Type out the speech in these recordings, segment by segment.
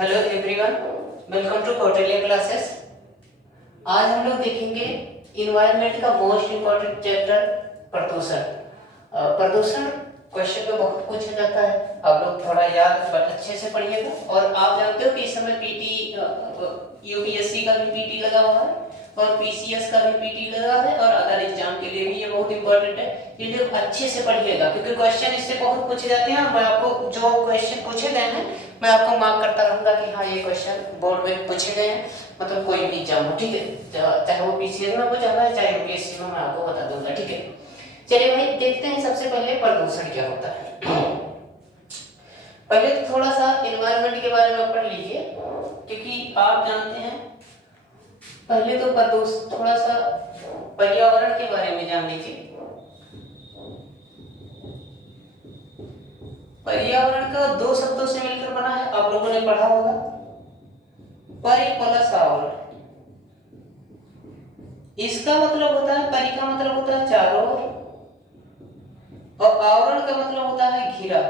Hello everyone, welcome to Kautilya classes. आज हम लोग देखेंगे इन्वायरमेंट का मोस्ट इम्पोर्टेंट चैप्टर प्रदूषण। प्रदूषण क्वेश्चन में बहुत पूछा जाता है, आप लोग थोड़ा याद अच्छे से पढ़िएगा। और आप जानते हो कि इस समय पीटी यूपीएससी का भी पीटी लगा हुआ है और पीसीएस का भी पीटी लगा है और अदर एग्जाम के लिए भी ये बहुत इंपॉर्टेंट है। ये लोग अच्छे से पढ़िएगा क्योंकि क्वेश्चन इससे बहुत पूछे जाते हैं। मैं आपको जो क्वेश्चन पूछे गए हैं मैं आपको मार्क करता रहूंगा कि हाँ ये क्वेश्चन बोर्ड में पूछे गए हैं, मतलब कोई भी एग्जाम हो, ठीक है, चाहे वो पीसीएस में पूछा है चाहे यूपीएससी में, मैं आपको बता दूंगा, ठीक है। चलिए भाई देखते हैं सबसे पहले प्रदूषण क्या होता है। पहले तो थोड़ा सा एनवायरनमेंट के बारे में पढ़ लीजिए क्योंकि आप जानते हैं। पहले तो प्रदूषण थोड़ा सा पर्यावरण के बारे में जान लीजिए। पर्यावरण का दो शब्दों से मिलकर बना है, आप लोगों ने पढ़ा होगा, परि प्लस आवरण। इसका मतलब होता है, परि का मतलब होता है चारों ओर और आवरण का मतलब होता है घिरा।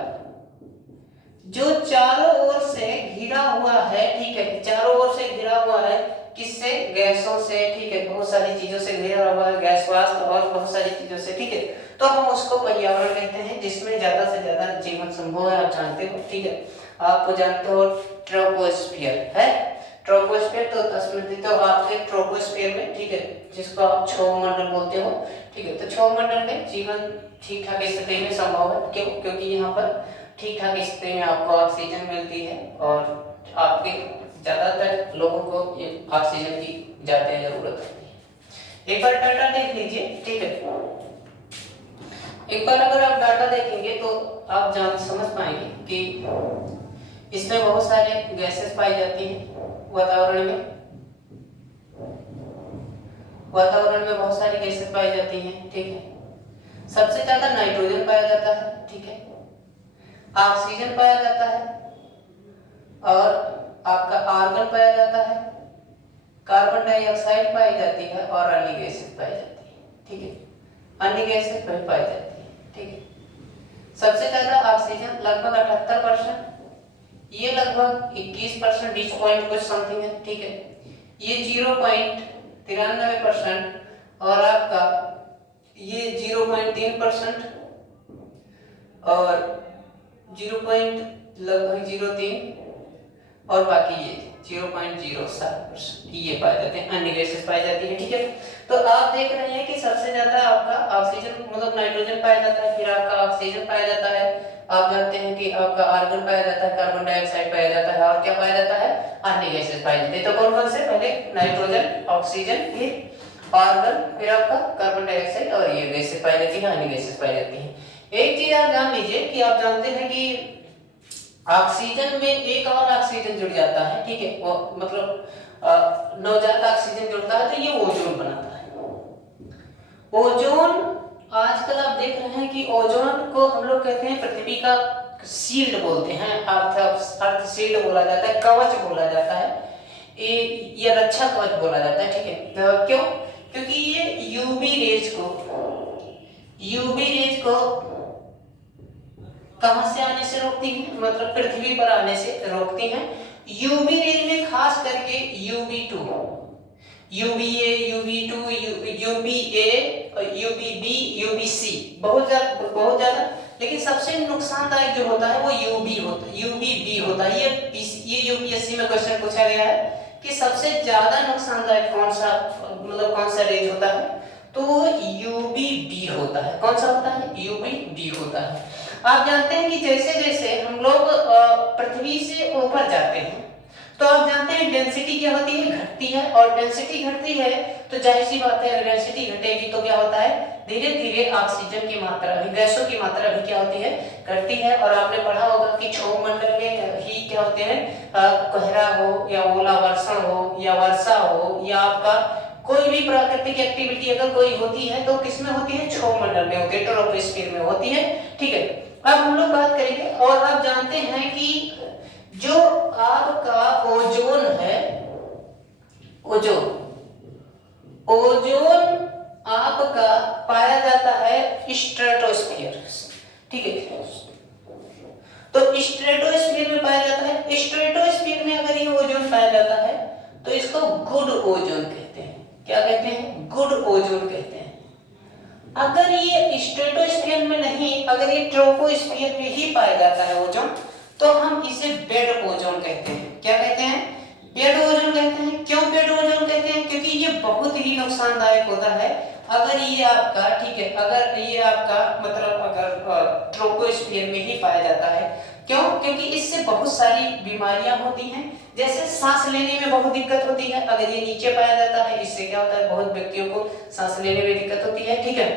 जो चारों ओर से घिरा हुआ है, ठीक है, चारों ओर से घिरा हुआ है, किससे? गैसों से, ठीक है, बहुत सारी चीजों से घिरा हुआ है, गैस वाष्प और बहुत सारी चीजों से, ठीक है। तो हम उसको पर्यावरण कहते हैं जिसमें ज्यादा से ज्यादा जीवन संभव है, आप जानते हो, ठीक है। आप जानते हो ट्रोपोस्फियर है, ट्रोपोस्फियर तो स्मृति तो आपके ट्रोपोस्फियर में, ठीक है, जिसको आप क्षोभ मंडल बोलते हो, ठीक है। तो क्षोभ मंडल में जीवन ठीक ठाक स्थिति में संभव है। क्यों? क्योंकि यहाँ पर ठीक ठाक स्थिति में आपको ऑक्सीजन मिलती है और आपके ज्यादातर लोगों को ये ऑक्सीजन की ज्यादा जरूरत होती है। एक बार डाटा देख लीजिए, ठीक है। एक बार अगर आप डाटा देखेंगे तो आप समझ पाएंगे कि इसमें बहुत सारे गैसेस पाई जाती हैं वातावरण में। वातावरण में बहुत सारी गैसेस पाई जाती हैं, ठीक है। सबसे ज्यादा नाइट्रोजन पाया जाता है, ठीक है, ऑक्सीजन पाया जाता है और आपका आर्गन पाया जाता है, कार्बन डाइऑक्साइड पाई जाती है और अन्य गैसेस पाई जाती है, ठीक है। अन्य गैसेस भी पाई जाती है, ठीक है। सबसे ज्यादा ऑक्सीजन लगभग 78%, ये लगभग 21% डिच पॉइंट कुछ समथिंग है, ठीक है। ये 0.93% और आपका ये 0.3% और 0.03 और बाकी ये 0.07% ये पाए जाते हैं, अन्य गैसेस पाई जाती है, ठीक है। तो आप देख रहे हैं कि सबसे ज्यादा आपका ऑक्सीजन मतलब नाइट्रोजन पाया जाता है, फिर आपका ऑक्सीजन पाया जाता है, आप जानते हैं कि आपका आर्गन पाया जाता है, कार्बन डाइऑक्साइड पाया जाता है और क्या पाया जाता है? अन्य गैसेस पाई जाती है। तो कौन कौन से? पहले नाइट्रोजन, ऑक्सीजन, फिर आर्गन, फिर आपका कार्बन डाइऑक्साइड और ये गैसेस पाई जाती है, अन्य गैसेस पाई जाती है। एक चीज आप जान लीजिए कि आप जानते हैं कि ऑक्सीजन में एक और ऑक्सीजन जुड़ जाता है, ठीक है, वो मतलब नवजात ऑक्सीजन जुड़ता है तो ये ओजोन बनाता है। ओजोन आजकल आप देख रहे हैं कि ओजोन को हम लोग कहते हैं पृथ्वी का शील्ड बोलते हैं, अर्थ शील्ड बोला जाता है, कवच बोला जाता है, ये रक्षा कवच बोला जाता है, ठीक है। क्यों? क्योंकि ये यूवी रेज को कहां से आने से रोकती है? मतलब पृथ्वी पर आने से रोकती हैं। यूवी रेज में खास करके UV2, UVA, UV2, UVA, UVB, UVC बहुत ज्यादा, लेकिन सबसे नुकसानदायक जो होता है वो UVB होता है। ये यूपीएससी में क्वेश्चन पूछा गया है कि सबसे ज्यादा नुकसानदायक कौन सा, मतलब कौन सा रेज होता है? तो UVB होता है। कौन सा होता है? UVB होता है। आप जानते हैं कि जैसे जैसे हम लोग पृथ्वी से ऊपर जाते हैं तो आप जानते हैं डेंसिटी क्या होती है? घटती है। और डेंसिटी घटती है तो जाहिर सी बात है डेंसिटी घटेगी तो क्या होता है? धीरे धीरे ऑक्सीजन की मात्रा भी, गैसों की मात्रा भी क्या होती है? घटती है। और आपने पढ़ा होगा कि क्षोभ मंडल में ही क्या होते हैं? कोहरा हो या ओला वर्षण हो या वर्षा हो या आपका कोई भी प्राकृतिक एक्टिविटी अगर कोई होती है तो किसमें होती है? क्षोभ मंडल में होती है, ट्रोपोस्फीयर में होती है, ठीक है। अब हम लोग बात करेंगे और आप जानते हैं कि जो आपका ओजोन है, ओजोन आपका पाया जाता है स्ट्रेटोस्फीयर, ठीक है। तो स्ट्रेटोस्फीयर में पाया जाता है। स्ट्रेटोस्फीयर में अगर इसको गुड ओजोन कहते हैं। क्या कहते हैं? गुड ओजोन कहते हैं। अगर ये स्ट्रेटोस्फीयर में नहीं, अगर ये ट्रोपोस्फीयर में ही पाया जाता है ओजोन, तो हम इसे बेड ओजोन कहते हैं। क्या कहते हैं? बेड ओजोन कहते हैं। क्यों बेड ओजोन कहते हैं? क्योंकि ये बहुत ही नुकसानदायक होता है अगर ये आपका, ठीक है, अगर ये आपका मतलब अगर ट्रोपोस्फीयर में ही पाया जाता है। क्यों? क्योंकि इससे बहुत सारी बीमारियां होती हैं, जैसे सांस लेने में बहुत दिक्कत होती है अगर ये नीचे पाया जाता है। इससे क्या होता है? बहुत व्यक्तियों को सांस लेने में दिक्कत होती है, ठीक है।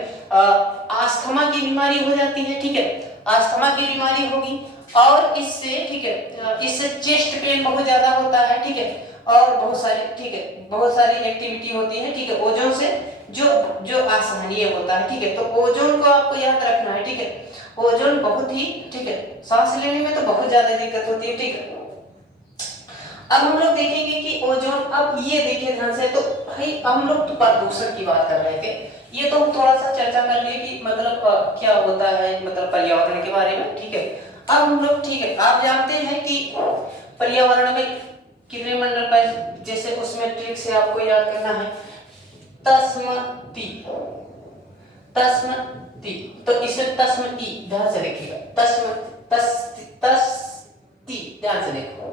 अस्थमा की बीमारी हो जाती है, ठीक है, अस्थमा की बीमारी होगी। और इससे, ठीक है, इससे चेस्ट पेन बहुत ज्यादा होता है, ठीक है, और बहुत सारी, ठीक है, बहुत सारी एक्टिविटी होती है, ठीक है, ओजोन से जो जो असहनीय होता है, ठीक है। तो ओजोन को आपको याद रखना है, ठीक है। ओजोन बहुत ही, ठीक है, सांस लेने में तो बहुत ज्यादा दिक्कत होती है, ठीक है। अब हम लोग देखेंगे कि ओजोन, अब ये देखिए ध्यान से, तो भाई हम लोग तो प्रदूषण की बात कर रहे थे, ये तो हम थोड़ा सा चर्चा कर लिए कि मतलब क्या होता है मतलब पर्यावरण के बारे में, ठीक है। अब हम लोग, ठीक है, आप जानते हैं कि पर्यावरण में कितने मंडल पाए, जैसे उसमें ट्रिक से आपको याद करना है तस्मती, तस्मती, तो इसे तस्मती ध्यान से देखिएगा, तस्म तस्ती ध्यान से देखो।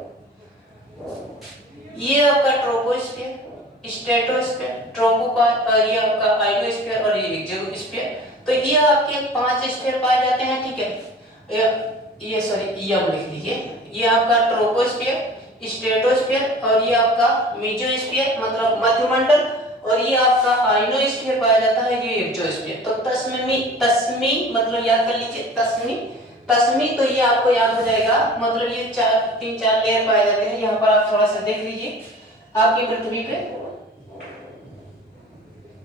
ये आपका ट्रोपोस्फीयर, स्ट्रेटोस्फीयर, ट्रोपोस्फीयर, ये आपका आयोनोस्फीयर और ये एक्सोस्फीयर। तो ये आपके 5 स्फीयर पाए जाते हैं, ठीक है। ये सॉरी, ये आप लिख लीजिए, ये आपका ट्रोपोस्फीयर, स्ट्रेटोस्फीयर और ये आपका मेसोस्फीयर मतलब मध्यमंडल, और ये आपका आयोनोस्फीयर पाया जाता है, ये एक्सोस्फीयर। तो तस्मी मतलब याद कर लीजिए, तस्मी, तो ये आपको याद हो जाएगा, मतलब ये 3-4 लेयर पाए जाते हैं। यहाँ पर आप थोड़ा सा देख लीजिए, आपकी पृथ्वी पे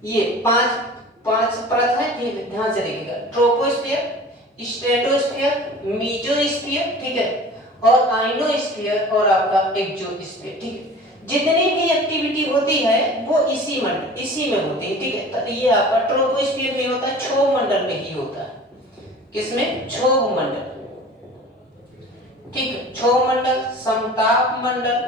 ये पांच परत है, ये ध्यान से देखिएगा, ट्रोपोस्फीयर, स्ट्रेटोस्फीयर, मेसोस्फीयर, ठीक है, और आयोनोस्फीयर और आपका एक्सोस्फीयर, ठीक है। जितनी भी एक्टिविटी होती है वो इसी में होती है, ठीक है। तो ये आपका ट्रोपोस्फीयर में होता है, क्षोभ मंडल में ही होता है। किसमें? क्षोभ मंडल, ठीक है। क्षोभ मंडल, समताप मंडल,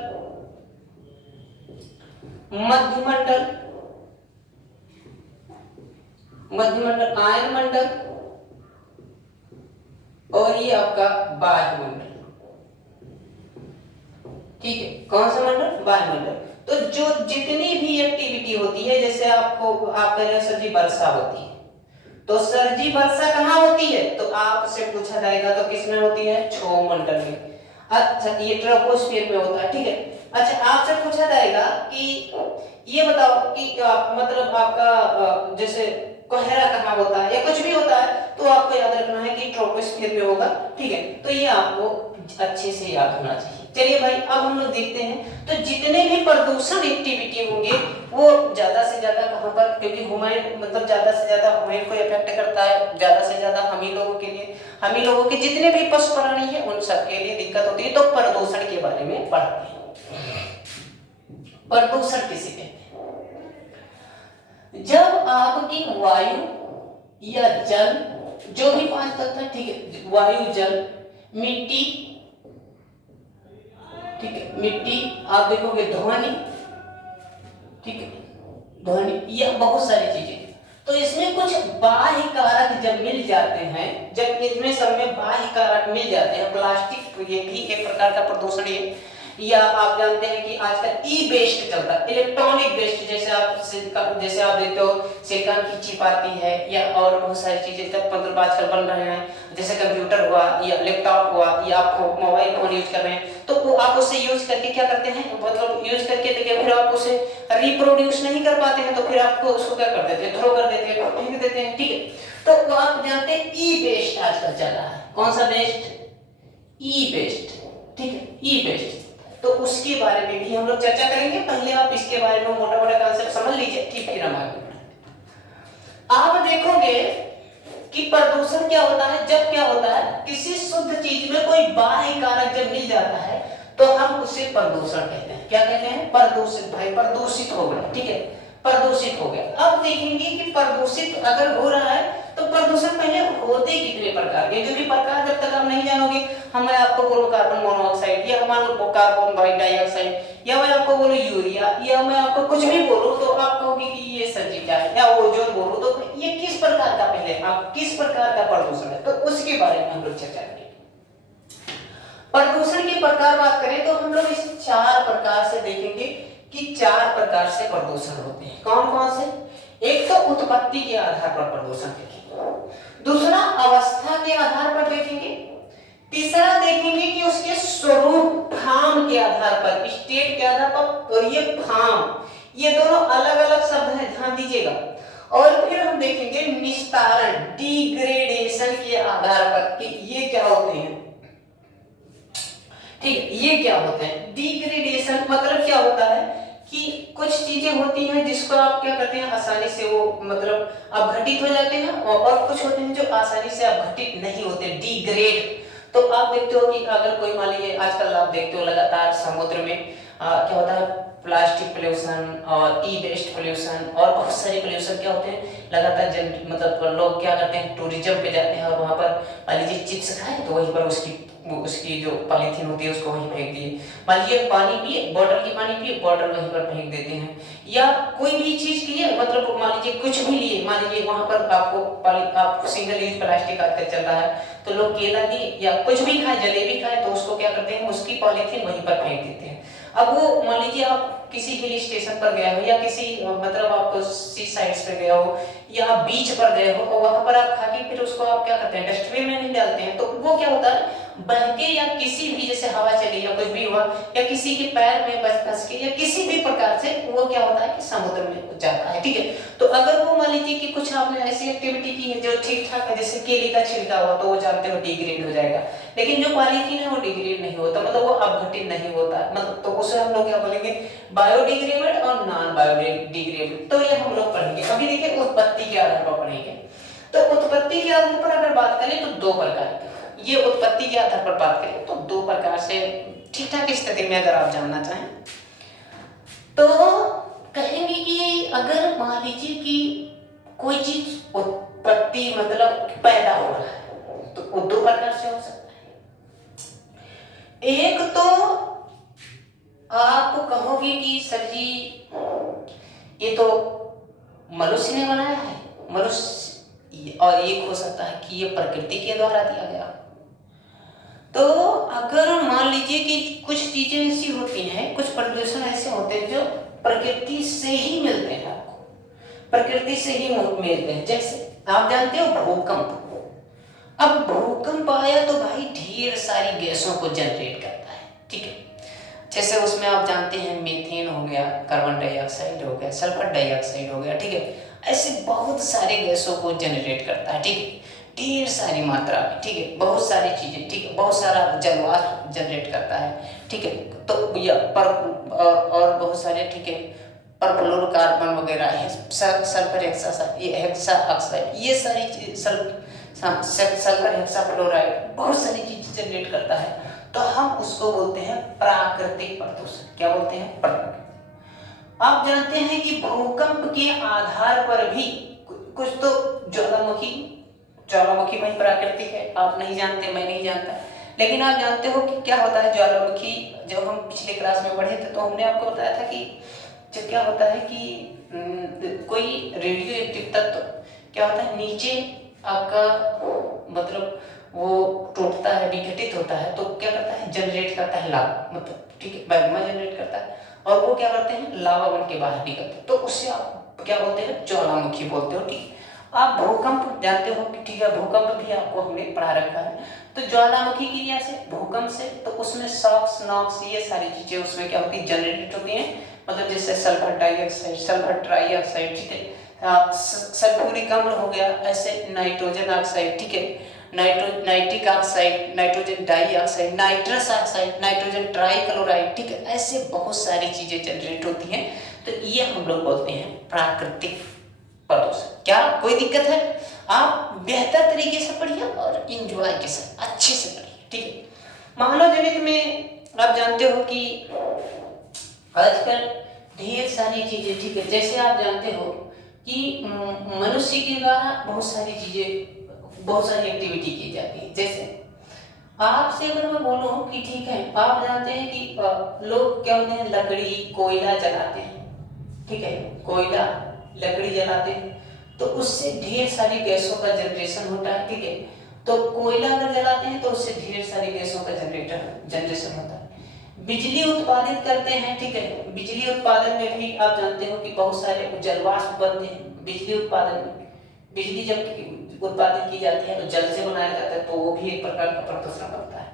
मध्यमंडल, आयन मंडल और ये आपका वायुमंडल, ठीक है। कौन सा मंडल? वायुमंडल। तो जो जितनी भी एक्टिविटी होती है, जैसे आपको आप कह रहे हो सर जी वर्षा होती है, तो सर जी वर्षा कहाँ होती है? तो आपसे पूछा जाएगा तो किसमें होती है? क्षोभ मंडल में। अच्छा, ये ट्रोपोस्फीयर में होता है, ठीक है। अच्छा, आपसे पूछा जाएगा कि ये बताओ कि मतलब आपका जैसे कोहरा कहाँ होता है या कुछ भी होता है, तो आपको याद रखना है कि ट्रोपोस्फीयर में होगा, ठीक है। तो ये आपको अच्छे से याद होना चाहिए। चलिए भाई, अब हम लोग देखते हैं, तो जितने भी प्रदूषण एक्टिविटी होंगे वो ज्यादा से ज्यादा कहां पर, क्योंकि ह्यूमन मतलब ज्यादा से ज्यादा ह्यूमन को इफेक्ट करता है, ज्यादा से ज्यादा हम ही लोगों के लिए, हम ही लोगों के जितने भी पशु प्राणी है उन सबके लिए दिक्कत होती है। तो प्रदूषण के बारे में पढ़ते हैं। प्रदूषण किसे कहते हैं? जब आपकी वायु या जल, जो भी 5 तत्व है, ठीक है, वायु, जल, मिट्टी, ठीक है, मिट्टी, आप देखोगे ध्वनि, ठीक है, ध्वनि, ये बहुत सारी चीजें। तो इसमें कुछ बाह्य कारक जब मिल जाते हैं, जब इनमें सब में बाह्य कारक मिल जाते हैं, प्लास्टिक ये भी एक प्रकार का प्रदूषण है, या आप जानते हैं कि आजकल ई वेस्ट चलता है, इलेक्ट्रॉनिक वेस्ट, जैसे आप देखते हो सिलिकॉन की चिप आती है, या और बहुत सारी चीजें तब मतलब आजकल बन रहे हैं, जैसे कंप्यूटर हुआ या लैपटॉप हुआ या आप मोबाइल फोन यूज कर रहे हैं, तो वो आप उसे यूज करके क्या करते हैं, मतलब यूज करके देखिए फिर आप उसे रिप्रोड्यूस नहीं कर पाते हैं, तो फिर आपको उसको क्या कर देते हैं, थ्रो कर देते हैं, फेंक देते हैं, ठीक है। तो वो आप जानते हैं ई वेस्ट आजकल चल रहा है, कौन सा वेस्ट? ई वेस्ट, ठीक है, ई वेस्ट। तो उसके बारे में भी हम लोग चर्चा करेंगे। पहले आप इसके बारे में मोटा मोटा कांसेप्ट समझ लीजिए, ठीक, फिर हम आगे बढ़ेंगे। आप देखोगे कि प्रदूषण क्या होता है, जब क्या होता है, किसी शुद्ध चीज में कोई बाह्य कारक जब मिल जाता है तो हम उसे प्रदूषण कहते हैं। क्या कहते हैं? प्रदूषित, भाई प्रदूषित हो गया, ठीक है, प्रदूषित हो गया। अब देखेंगे कि प्रदूषित अगर हो रहा है तो प्रदूषण पहले होते कितने प्रकार के, क्योंकि प्रकार जब तक आप नहीं जानोगे, मैं आपको बोलूं कार्बन मोनोऑक्साइड या मान लो कार्बन डाइऑक्साइड या मैं आपको बोलूं यूरिया या मैं आपको कुछ भी बोलूं तो आप कहोगे कि ये सब्जी क्या है, या ओजोन बोलूं तो ये किस प्रकार का, पहले आप किस प्रकार का प्रदूषण है, तो उसके बारे में हम लोग चर्चा करेंगे। प्रदूषण के प्रकार बात करें तो हम लोग इसे 4 प्रकार से देखेंगे कि 4 प्रकार से प्रदूषण होते हैं। कौन कौन से? एक तो उत्पत्ति के आधार पर प्रदूषण देखेंगे, दूसरा अवस्था के आधार पर देखेंगे, तीसरा देखेंगे कि उसके स्वरूप फॉर्म के आधार पर, स्टेट के आधार पर, और ये फॉर्म, ये दोनों अलग अलग शब्द हैं, ध्यान दीजिएगा। और फिर हम देखेंगे निस्तारण, डिग्रेडेशन के आधार पर कि ये क्या होते हैं, ठीक है, ये क्या होते हैं। डिग्रेडेशन मतलब क्या होता है कि कुछ चीजें होती हैं जिसको आप क्या करते हैं, आसानी से वो मतलब अपघटित हो जाते हैं, और कुछ होते हैं जो आसानी से अपघटित नहीं होते, डिग्रेड। तो आप देखते हो कि अगर कोई मान लीजिए आजकल आप देखते हो लगातार समुद्र में क्या होता है, प्लास्टिक पोल्यूशन और ई वेस्ट पोल्यूशन और बहुत सारे पोल्यूशन क्या होते हैं लगातार मतलब लोग क्या करते हैं, टूरिज्म पे जाते हैं और वहां पर मान लीजिए चिप्स खाए तो वहीं पर उसकी जो पॉलीथीन होती है उसको वहीं फेंक दिए, मान लीजिए पानी पिए, बॉटल की पानी पिए, बॉटल वहीं पर फेंक देते हैं, या कोई भी चीज की है मतलब मान लीजिए कुछ भी लिए, मान लीजिए वहां पर आप सिंगल यूज प्लास्टिक आजकल चल रहा है तो लोग केला लिए या कुछ भी खाए, जलेबी खाए तो उसको क्या करते हैं, उसकी पॉलीथीन वहीं पर फेंक देते हैं। अब वो मान लीजिए आप किसी हिल स्टेशन पर गए हो या किसी मतलब आप सी साइड्स पे गए हो या आप बीच पर गए हो और वहां पर आप खा के फिर उसको आप क्या करते हैं, डस्टबिन में नहीं डालते हैं, तो वो क्या होता है, बह के या किसी भी जैसे हवा चली या कुछ भी हुआ या किसी के पैर में फंस के या किसी भी प्रकार से वो क्या होता है कि समुद्र में जाता है, ठीक है। तो अगर वो मान लीजिए कि कुछ आपने ऐसी एक्टिविटी की है जो ठीक ठाक है, जैसे केले का छिलका हुआ तो वो जानते हो डिग्रेड हो जाएगा, लेकिन जो पॉलीथीन है वो डिग्रेड नहीं होता, मतलब वो अपघटित नहीं होता, मतलब तो उसे हम लोग क्या बोलेंगे, बायोडिग्रेडेबल और नॉन बायोडिग्रेडेबल। तो ये हम लोग पढ़ेंगे। अभी देखिए उत्पत्ति के आधार पर पढ़ेंगे। तो उत्पत्ति के आधार पर अगर बात करें तो 2 प्रकार की, ये उत्पत्ति के आधार पर बात करें तो 2 प्रकार से ठीक ठाक स्थिति में अगर आप जानना चाहें तो कहेंगे कि अगर मान लीजिए कि कोई चीज उत्पत्ति मतलब पैदा हो रहा है तो वो 2 प्रकार से हो सकता है। एक तो आप कहोगे कि सर जी ये तो मनुष्य ने बनाया है, मनुष्य, और एक हो सकता है कि ये प्रकृति के द्वारा दिया गया। तो अगर मान लीजिए कि कुछ चीजें ऐसी होती हैं, कुछ प्रदूषण ऐसे होते हैं जो प्रकृति से ही मिलते हैं, आपको प्रकृति से ही मिलते हैं। जैसे आप जानते हो भूकंप, अब भूकंप आया तो भाई ढेर सारी गैसों को जनरेट करता है, ठीक है। जैसे उसमें आप जानते हैं मीथेन हो गया, कार्बन डाइऑक्साइड हो गया, सल्फर डाइऑक्साइड हो गया, ठीक है। ऐसे बहुत सारे गैसों को जनरेट करता है, ठीक है, ढेर सारी मात्रा में, ठीक है, बहुत सारी चीजें, ठीक है, बहुत सारा जलवाष्प जनरेट करता है, ठीक है। तो या और बहुत सारे, ठीक है, परफ्लोरोकार्बन वगैरह, सल्फर हेक्साऑक्साइड, ये सारी सल्फर हेक्साफ्लोराइड, बहुत सारी चीजें जनरेट करता है। तो हम उसको बोलते हैं प्राकृतिक प्रदूषण। क्या बोलते हैं? प्राकृतिक। आप जानते हैं कि भूकंप के आधार पर भी कुछ तो ज्वालामुखी में प्राकृतिक है, आप नहीं जानते, मैं नहीं जानता, लेकिन आप जानते हो कि क्या होता है ज्वालामुखी। जब हम पिछले क्लास में पढ़े थे तो हमने आपको बताया था कि जब क्या होता है कि कोई रेडियो एक्टिव तत्व क्या होता है, नीचे आपका मतलब वो टूटता है, विघटित होता है, तो क्या करता है, जनरेट करता है लावा, मतलब ठीक है, मैग्मा जनरेट करता है, और वो क्या करते हैं, लावा बन के बाहर निकलते हैं, तो उससे आप क्या बोलते हैं, ज्वालामुखी बोलते हो, ठीक है। आप भूकंप जानते हो कि ठीक है, भूकंप भी आपको हमने पढ़ा रखा है। तो ज्वालामुखी की क्रिया से, भूकंप से, तो उसमें शॉक्स नॉक्स ये सारी चीजें उसमें क्या होती है, जनरेट होती हैं, मतलब जैसे सल्फर डाइऑक्साइड, सल्फर ट्राइऑक्साइड, ठीक है, सल्फ्यूरिक अम्ल हो गया, ऐसे नाइट्रोजन ऑक्साइड, ठीक है, nitric oxide, nitrogen dioxide, nitrous oxide, nitrogen trichloride, ठीक है, ऐसे बहुत सारी चीजें जनरेट होती हैं। तो ये हम लोग बोलते हैं प्राकृतिक प्रदूषण। क्या कोई दिक्कत है? आप बेहतर तरीके से पढ़िए और इंजॉय के साथ अच्छे से पढ़िए, ठीक है। मानव जगत में आप जानते हो कि आजकल ढेर सारी चीजें, ठीक है, जैसे आप जानते हो कि मनुष्य के द्वारा बहुत सारी चीजें, बहुत सारी एक्टिविटी की जाती है। जैसे आपसे अगर मैं बोलूं कि ठीक है, आप जानते हैं कि लोग क्या होते हैं, लकड़ी कोयला जलाते हैं, ठीक है, कोयला लकड़ी जलाते हैं, तो उससे ढेर सारी गैसों का जनरेशन होता है, ठीक है। तो कोयला अगर जलाते हैं तो उससे ढेर सारी गैसों का जनरेशन होता है। बिजली उत्पादित करते हैं, ठीक है, बिजली उत्पादन में भी आप जानते हो कि बहुत सारे जलवाष्प बनते हैं बिजली उत्पादन में। बिजली जब उत्पादित की जाती है तो जल से बनाया जाता है, तो वो भी एक प्रकार का प्रदूषण बनता है।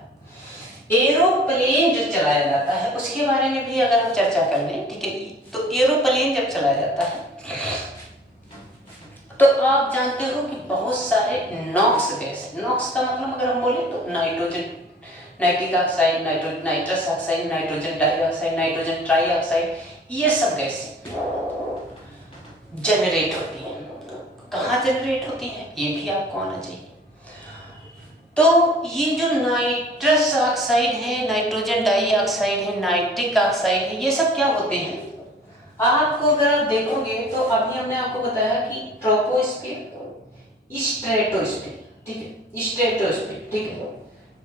एरोप्लेन जो चलाया जाता है उसके बारे में भी अगर हम चर्चा कर लें, ठीक है, तो एरोप्लेन जब चलाया जाता है तो आप जानते हो कि बहुत सारे नॉक्स गैस, नॉक्स का मतलब अगर हम बोले तो nitrogen, nitric oxide, nitrous oxide, nitrogen dioxide, nitrogen trioxide, ये सब गैस जनरेट होती है। कहाँ जनरेट होती है ये भी आपको आना चाहिए। तो ये जो नाइट्रस ऑक्साइड है, नाइट्रोजन डाइऑक्साइड है, नाइट्रिक ऑक्साइड है, ये सब क्या होते हैं आपको अगर आप देखोगे तो अभी हमने आपको बताया कि ट्रोपोस्फीयर, स्ट्रेटोस्फीयर, ठीक है, स्ट्रेटोस्फीयर, ठीक है,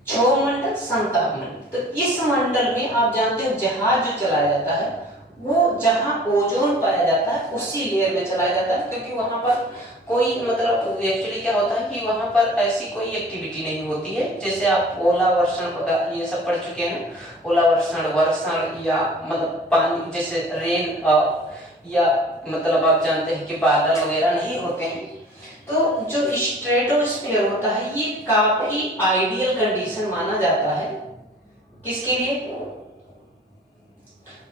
क्षोभ मंडल, समताप मंडल। तो इस मंडल में आप जानते हो जहाज जो चलाया जाता है वो जहां ओजोन पाया जाता है उसी लेयर में चलाया जाता है, क्योंकि वहां पर कोई मतलब एक्चुअली क्या होता है कि वहां पर ऐसी कोई एक्टिविटी नहीं होती है, जैसे आप ओला वर्षण ये सब पढ़ चुके हैं, ओला वर्षण, वर्षण या मतलब पानी जैसे रेन या मतलब आप जानते हैं कि बादल वगैरह नहीं होते हैं। तो जो स्ट्रेटोस्फीयर होता है ये काफी आइडियल कंडीशन माना जाता है, किसके लिए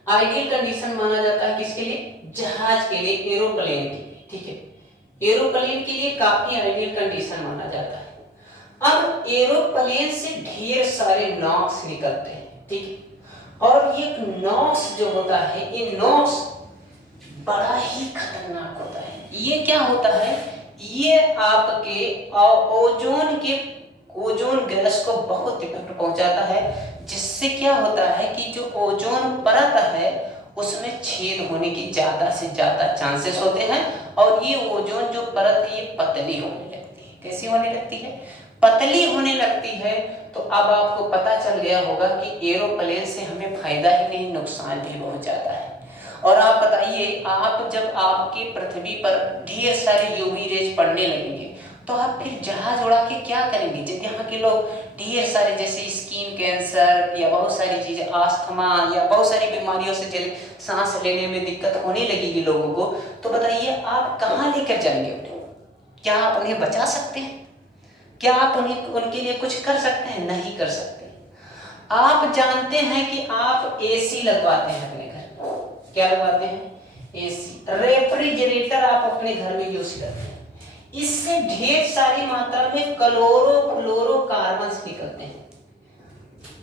आइडियल कंडीशन माना जाता है, किसके लिए, जहाज के लिए, एरोप्लेन के लिए, ठीक है, एरोप्लेन के लिए काफी आइडियल कंडीशन माना जाता है। अब एरोप्लेन से ढेर सारे नॉक्स निकलते हैं, ठीक है, और ये नॉक्स जो होता है ये नॉक्स बड़ा ही खतरनाक होता है। ये क्या होता है, ये आपके ओजोन गैस को बहुत इफेक्ट पहुंचाता है, जिससे क्या होता है कि जो ओजोन परत है उसमें छेद होने की ज्यादा से ज्यादा चांसेस होते हैं, और ये ओजोन जो परत है ये पतली होने लगती है। कैसी होने लगती है, पतली होने लगती है। तो अब आपको पता चल गया होगा कि एरोप्लेन से हमें फायदा ही नहीं, नुकसान भी बहुत ज्यादा है। और आप बताइए, आप जब आपके पृथ्वी पर ढेर सारे यूवी रेज पड़ने लगेंगे तो आप फिर जहाज उड़ा के क्या करेंगे, जब यहाँ के लोग ढेर सारे जैसे स्किन कैंसर या बहुत सारी चीजें, आस्थमा या बहुत सारी बीमारियों से सांस लेने में दिक्कत होने लगेगी लोगों को, तो बताइए आप कहाँ लेकर जाएंगे उन्हें, क्या आप उन्हें बचा सकते हैं, क्या आप उन्हें उनके लिए कुछ कर सकते हैं, नहीं कर सकते। आप जानते हैं कि आप एसी लगवाते हैं अपने घर, क्या लगवाते हैं, एसी, रेफ्रिजरेटर आप अपने घर में यूज करते हैं, इससे ढेर सारी मात्रा में क्लोरोफ्लोरोकार्बन्स निकलते हैं,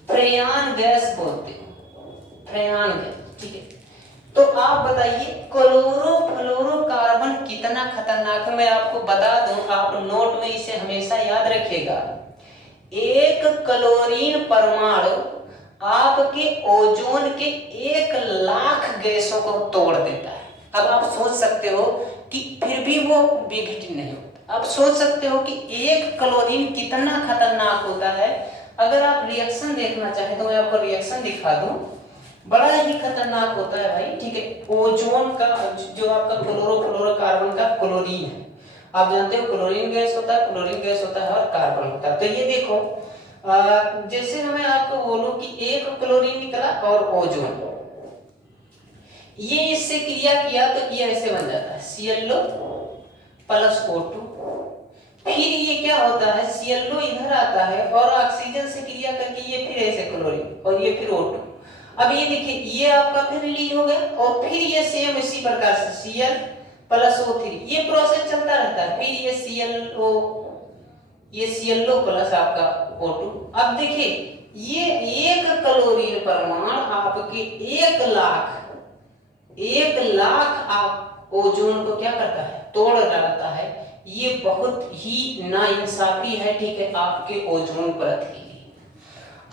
फ्रेयान गैस बोलते हैं, फ्रेयान गैस, ठीक है। तो आप बताइए क्लोरोफ्लोरोकार्बन कितना खतरनाक है, मैं आपको बता दूं, आप नोट में इसे हमेशा याद रखिएगा। एक क्लोरीन परमाणु आपके ओजोन के 1,00,000 गैसों को तोड़ देता है। अब आप सोच सकते हो कि फिर भी वो विघटित नहीं होता। आप सोच सकते हो कि एक क्लोरीन कितना खतरनाक होता है। अगर आप रिएक्शन देखना चाहें तो मैं आपको रिएक्शन दिखा दूं, बड़ा ही खतरनाक होता है भाई, ठीक है। ओजोन का जो आपका क्लोरोफ्लोरोकार्बन का क्लोरीन है, आप जानते हो क्लोरीन गैस होता है, क्लोरीन गैस होता है और कार्बन होता है। तो ये देखो जैसे मैं आपको बोलूं कि एक क्लोरीन निकला और ओजोन, ये इससे क्रिया किया तो ये ऐसे बन जाता है ClO प्लस O2। फिर ये क्या होता है, ClO इधर आता है और ऑक्सीजन से क्रिया करके ये फिर ऐसे क्लोरीन और ये फिर O2। अब ये देखिए ये आपका फिर रिलीज हो गया और फिर ये सेम इसी प्रकार से Cl प्लस O3, ये प्रोसेस चलता रहता है। फिर ये ClO प्लस आपका O2। अब देखिए ये एक क्लोरीन परमाणु आपके 1,00,000 आप ओजोन को क्या करता है, तोड़ डालता है। ये बहुत ही नाइंसाफी है, ठीक है, आपके ओजोन परत के लिए।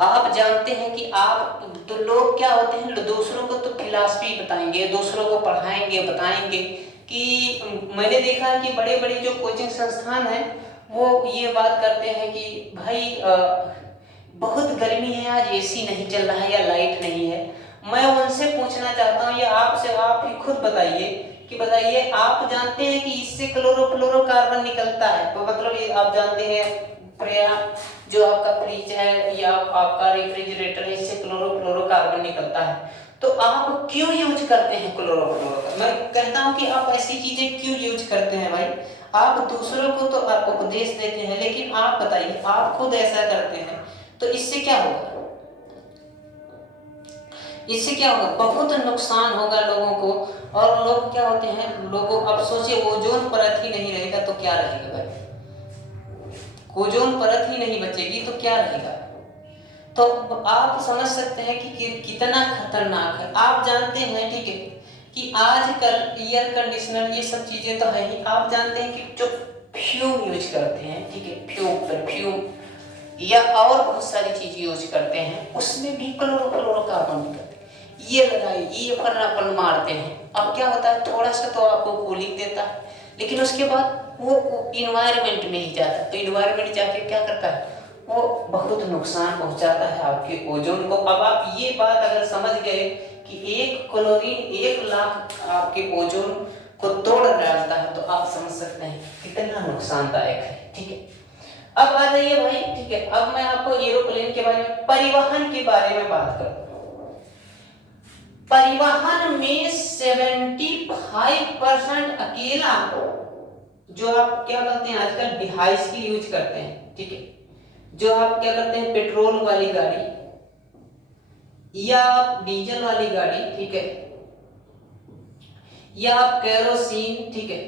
आप जानते हैं कि आप तो लोग क्या होते हैं, दूसरों को तो फिलॉसफी बताएंगे, दूसरों को पढ़ाएंगे, बताएंगे कि मैंने देखा है कि बड़े बड़े जो कोचिंग संस्थान हैं वो ये बात करते हैं कि भाई गर्मी है, आज एसी नहीं चल रहा है या लाइट नहीं है, मैं उनसे पूछना चाहता हूँ या आपसे, आप ही खुद बताइए कि बताइए आप जानते हैं कि इससे क्लोरोफ्लोरोकार्बन निकलता है, तो मतलब ये आप जानते हैं प्रिया, जो आपका फ्रिज है या आपका रेफ्रिजरेटर है, इससे क्लोरोफ्लोरोकार्बन निकलता है, तो आप क्यों यूज करते हैं क्लोरोफ्लोरोकार्बन? मैं कहता हूं कि आप ऐसी चीजें क्यों यूज करते हैं भाई? आप दूसरों को तो आप उपदेश देते हैं, लेकिन आप बताइए आप खुद ऐसा करते हैं तो इससे क्या होगा? इससे क्या होगा? बहुत नुकसान होगा लोगों को। और लोग क्या होते हैं, लोगों, अब सोचिए ओजोन परत ही नहीं रहेगा तो क्या रहेगा भाई? ओजोन परत ही नहीं बचेगी तो क्या रहेगा? तो आप समझ सकते हैं कि कितना खतरनाक है। आप जानते हैं, ठीक है, कि आजकल एयर कंडीशनर ये सब चीजें तो है ही, आप जानते हैं कि जो फ्यूम यूज करते हैं, ठीक है, परफ्यूम या और बहुत सारी चीज यूज करते हैं, उसमें भी क्लोरोफ्लोरोकार्बन निकलते हैं। ये लगाए, ये अपन मारते हैं, अब क्या होता है, थोड़ा सा तो आपको कूलिंग देता है, लेकिन उसके बाद वो इन्वायरमेंट में ही जाता है, तो इन्वायरमेंट जाके क्या करता है, वो बहुत नुकसान पहुंचाता है आपके ओजोन को। अब आप ये बात अगर समझ गए कि एक क्लोरीन 1 लाख आपके ओजोन को तोड़ डालता है, तो आप समझ सकते हैं कितना नुकसानदायक है, ठीक है। अब आ जाइए भाई, ठीक है, अब मैं आपको एरोप्लेन के बारे में, परिवहन के बारे में बात करता हूं। परिवहन में 75% अकेला जो आप क्या करते हैं आजकल डिवाइस की यूज करते हैं, ठीक है, जो आप क्या करते हैं पेट्रोल वाली गाड़ी या डीजल वाली गाड़ी, ठीक है, या आप केरोसिन, ठीक है,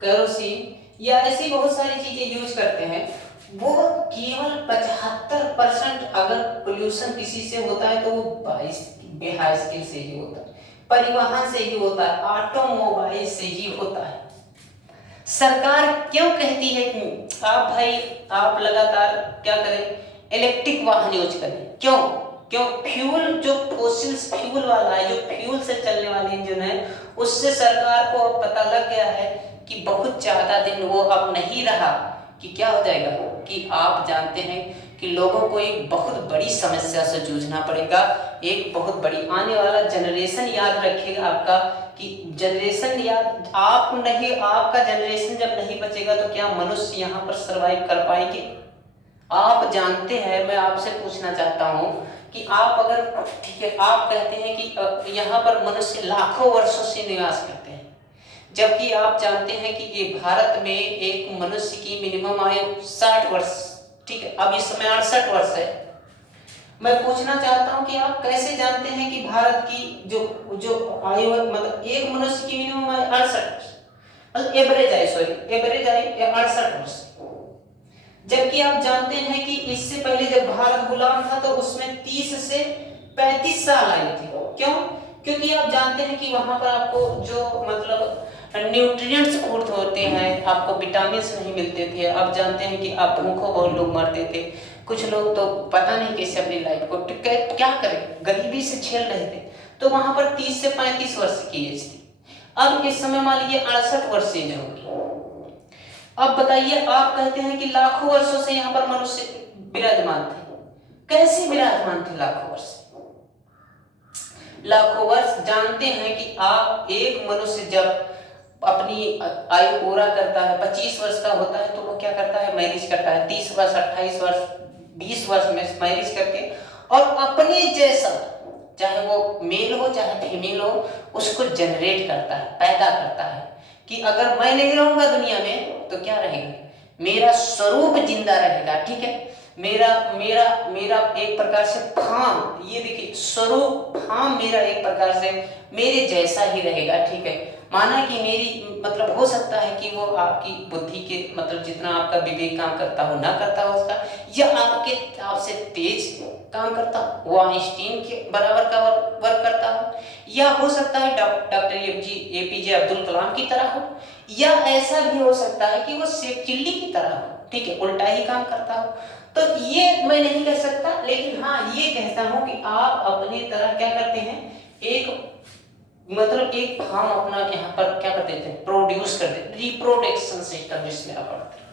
केरोसिन या ऐसी बहुत सारी चीजें यूज करते हैं, वो केवल 75% अगर पोल्यूशन किसी से होता है तो वो 22 से ही होता है, परिवहन से ही होता है, ऑटोमोबाइल से ही होता है। सरकार क्यों कहती है कि आप भाई आप लगातार क्या करें, इलेक्ट्रिक वाहन यूज करें? क्यों? फ्यूल जो फोसिल फ्यूल वाला है, जो फ्यूल से चलने वाली इंजन है, उससे सरकार को अब पता लग गया है कि बहुत ज्यादा दिन वो अब नहीं रहा कि क्या हो जाएगा, कि आप जानते हैं कि लोगों को एक बहुत बड़ी समस्या से जूझना पड़ेगा, एक बहुत बड़ी आने वाला जनरेशन याद रखिएगा आपका, कि जनरेशन याद आप नहीं, आपका जनरेशन जब नहीं बचेगा तो क्या मनुष्य यहाँ पर सरवाइव कर पाएंगे? आप जानते हैं, मैं आपसे पूछना चाहता हूँ कि आप अगर, ठीक है, आप कहते हैं कि यहाँ पर मनुष्य लाखों वर्षों से निवास करते हैं, जबकि आप जानते हैं कि ये भारत में एक मनुष्य की मिनिमम आयु 60 वर्ष, ठीक है, अब इस समय 68 वर्ष है। मैं पूछना चाहता हूं कि आप कैसे जानते हैं कि भारत की जो आयु है, मतलब एक मनुष्य की मिनिमम आयु 68, मतलब एवरेज आयु, सॉरी, एवरेज आयु 68 वर्ष, जबकि आप जानते हैं कि इससे पहले जब भारत गुलाम था तो उसमें 30 से 35 साल आयु थी। क्यों? क्योंकि आप जानते हैं कि वहां पर आपको जो मतलब न्यूट्रिएंट्स फूड होते हैं, आपको विटामिन नहीं मिलते थे। आप जानते हैं कि आप भूखों बहुत लोग मरते थे, कुछ लोग तो पता नहीं कैसे अपनी लाइफ को क्या करें, गरीबी से झेल रहे थे, तो वहां पर 30 से 35 वर्ष की एज थी। अब इस समय मान लीजिए 68 वर्ष एज होगी। अब बताइए, आप कहते हैं कि लाखों वर्षों से यहाँ पर मनुष्य विराजमान थे, कैसे विराजमान थे लाखों वर्ष? लाखों वर्ष जानते हैं कि आप एक मनुष्य जब अपनी आयु पूरा करता है, 25 वर्ष का होता है, तो वो क्या करता है, मैरिज करता है, 30 वर्ष 28 वर्ष 20 वर्ष में मैरिज करके, और अपने जैसा, चाहे वो मेल हो चाहे फीमेल हो, उसको जनरेट करता है, पैदा करता है, कि अगर मैं नहीं रहूंगा दुनिया में तो क्या रहेगा, मेरा स्वरूप जिंदा रहेगा, ठीक है, मेरा मेरा मेरा एक प्रकार से फार्म, ये देखिए स्वरूप फार्म मेरा एक प्रकार से मेरे जैसा ही रहेगा, ठीक है। माना कि मेरी मतलब हो सकता है कि वो आपकी बुद्धि के मतलब जितना आपका विवेक काम करता हो ना करता हो उसका, या आपके आपसे तेज काम करता हो, वो आइंस्टीन के बराबर का वर्क करता हो, या हो सकता है डॉक्टर एपीजे अब्दुल कलाम की तरह हो, या ऐसा भी हो सकता है कि वो सेब चिल्ली की तरह हो, ठीक है, उल्टा ही काम करता हो। तो ये मैं नहीं कह सकता, लेकिन हाँ ये कहता हूं कि आप अपनी तरह क्या करते हैं, एक मतलब एक फार्म अपना यहाँ पर क्या कर देते हैं, प्रोड्यूस कर देते, रिप्रोडक्शन सिस्टम जिसमें आप पढ़ते हैं।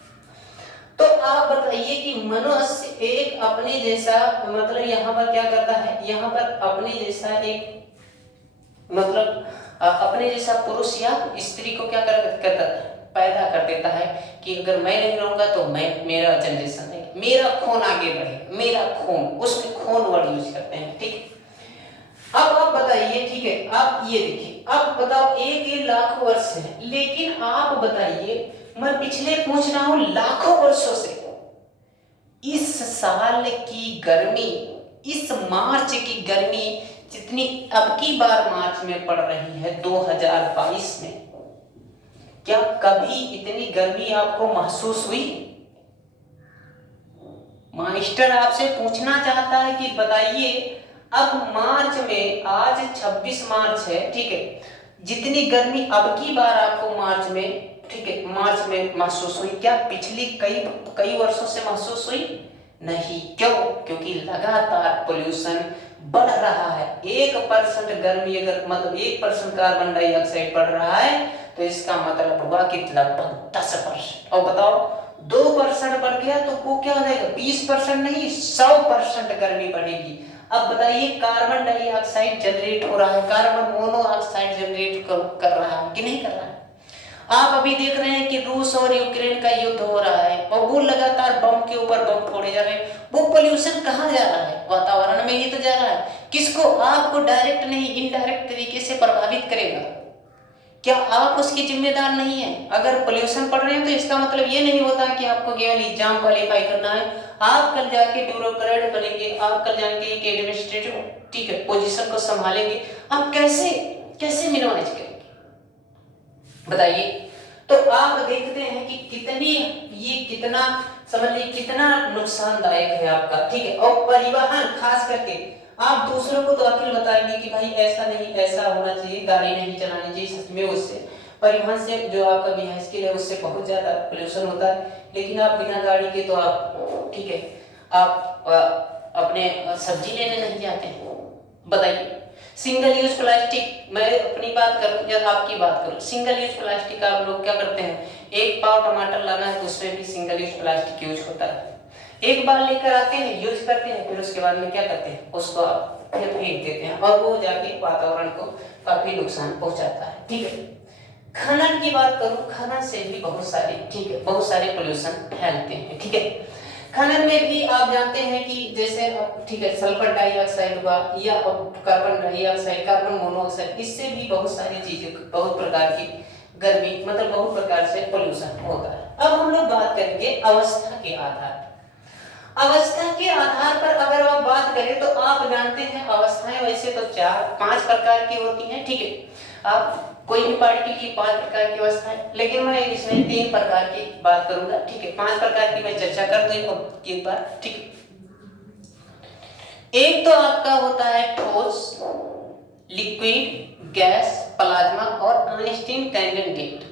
तो आप बताइए कि मनुष्य एक अपने जैसा, मतलब यहाँ पर क्या करता है, यहाँ पर अपने जैसा एक, मतलब अपने जैसा पुरुष या स्त्री को क्या करता है, पैदा कर देता है कि अगर मैं नहीं रहूंगा तो मैं, मेरा जनरेशन है, मेरा खून आगे बढ़े, मेरा खून, उसमें खून वर्ड यूज करते हैं, ठीक है। अब आप बताइए, ठीक है, आप ये देखिए, आप बताओ एक ये लाखों वर्ष है, लेकिन आप बताइए, मैं पिछले पूछ रहा हूं लाखों वर्षों से, इस साल की गर्मी, इस मार्च की गर्मी जितनी अब की बार मार्च में पड़ रही है 2022 में, क्या कभी इतनी गर्मी आपको महसूस हुई? मास्टर आपसे पूछना चाहता है कि बताइए, अब मार्च में, आज 26 मार्च है, ठीक है, जितनी गर्मी अब की बार आपको मार्च में, ठीक है, मार्च में महसूस हुई, क्या पिछली कई कई वर्षों से महसूस हुई? नहीं। क्यों? क्योंकि लगातार पोल्यूशन बढ़ रहा है। 1% गर्मी अगर, मतलब 1% कार्बन डाइऑक्साइड बढ़ रहा है, तो इसका मतलब हुआ कि लगभग 10%। और बताओ 2% बढ़ गया तो वो क्या हो जाएगा, 20% नहीं, 100% गर्मी बढ़ेगी। अब बताइए, कार्बन डाइऑक्साइड जनरेट हो रहा है, कार्बन मोनोऑक्साइड जनरेट कर रहा है कि नहीं कर रहा है? आप अभी देख रहे हैं कि रूस और यूक्रेन का युद्ध हो रहा है, और वो लगातार बम के ऊपर बम फोड़े जा रहे हैं। वो पोल्यूशन कहाँ जा रहा है? वातावरण में ही तो जा रहा है। किसको? आपको डायरेक्ट नहीं, इनडायरेक्ट तरीके से प्रभावित करेगा। क्या आप उसकी जिम्मेदार नहीं है? अगर पोल्यूशन पड़ रहे हैं तो इसका मतलब ये नहीं होता कि आपको केवल एग्जाम क्वालिफाई करना है। आप कल जाके ब्यूरोक्रेट बनेंगे, आप कल जाके एक एडमिनिस्ट्रेटिव, ठीक है, पोजीशन को संभालेंगे। आप कैसे कैसे मिनिमाइज करेंगे बताइए? तो आप देखते हैं कि कितनी, ये कितना, समझ लीजिए कितना नुकसानदायक है आपका, ठीक है। और परिवहन खास करके, आप दूसरों को तो अखिल बताएंगे कि भाई ऐसा नहीं, ऐसा होना चाहिए, गाड़ी नहीं चलानी चाहिए, सच में उससे परिवहन से जो आपका बिहेवियर है उससे बहुत ज्यादा पोल्यूशन होता है। लेकिन आप बिना गाड़ी के तो आप, ठीक है, आप अपने सब्जी लेने नहीं जाते हैं। बताइए, सिंगल यूज प्लास्टिक, मैं अपनी बात करूं या आपकी बात करूं, सिंगल यूज प्लास्टिक आप लोग क्या करते हैं, एक पाव टमाटर लाना है तो उसमें भी सिंगल यूज प्लास्टिक यूज होता है। एक बार लेकर आते हैं, यूज करते हैं, फिर उसके बाद में क्या करते हैं, उसको आप फिर फेंक देते हैं, और वो जाके वातावरण को काफी नुकसान पहुंचाता है, ठीक है। खनन की बात करूं, खनन से भी बहुत सारे, ठीक है, बहुत सारे पोल्यूशन फैलते हैं, ठीक है। खनन में भी आप जानते हैं कि जैसे, ठीक है, सल्फर डाइऑक्साइड हुआ या कार्बन डाइऑक्साइड, कार्बन मोनोऑक्साइड, इससे भी बहुत सारी चीजें, बहुत प्रकार की गर्मी, मतलब बहुत प्रकार से पोल्यूशन होता है। अब हम लोग बात करेंगे अवस्था के आधार पर। अवस्था के आधार पर अगर आप बात करें तो आप जानते हैं अवस्थाएं वैसे तो 4-5 प्रकार की होती हैं, ठीक है। आप कोई भी पार्टिकल की 5 प्रकार की अवस्था है, लेकिन मैं इसमें 3 प्रकार की बात करूंगा, ठीक है। 5 प्रकार की मैं चर्चा कर दूं एक बार, ठीक है। एक तो आपका होता है ठोस, लिक्विड, गैस, प्लाज्मा और अनस्टीम कंडेंसेट।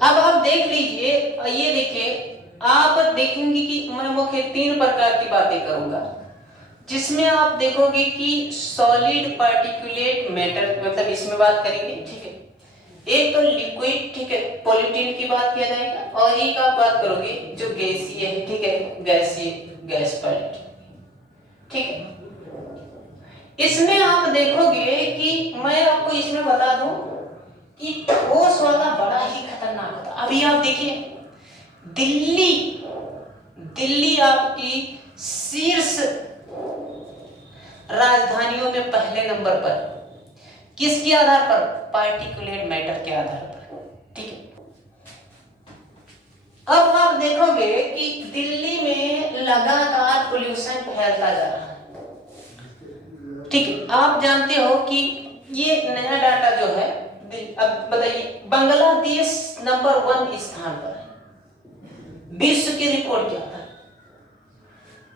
अब आप देख लीजिए, ये देखिए, आप देखेंगे कि मैं मुख्य 3 प्रकार की बातें करूंगा, जिसमें आप देखोगे कि सॉलिड पार्टिकुलेट मैटर, मतलब इसमें बात करेंगे, ठीक है। एक तो लिक्विड, ठीक है, पॉलिटीन की बात किया जाएगा, और एक आप बात करोगे जो गैसीय है, ठीक है, गैसीय, गैस पॉलिटीन, ठीक है। इसमें आप देखोगे कि मैं आपको इसमें बता दूं कि ठोस वाला बड़ा ही खतरनाक होता है। अभी आप देखिए, दिल्ली दिल्ली आपकी शीर्ष राजधानियों में पहले नंबर पर, किसके आधार पर? पार्टिकुलेट मैटर के आधार पर, ठीक है। अब आप देखोगे कि दिल्ली में लगातार पोल्यूशन फैलता जा रहा है, ठीक है। आप जानते हो कि ये नया डाटा जो है, अब बताइए, बांग्लादेश नंबर 1 स्थान पर है, विश्व की रिपोर्ट क्या था।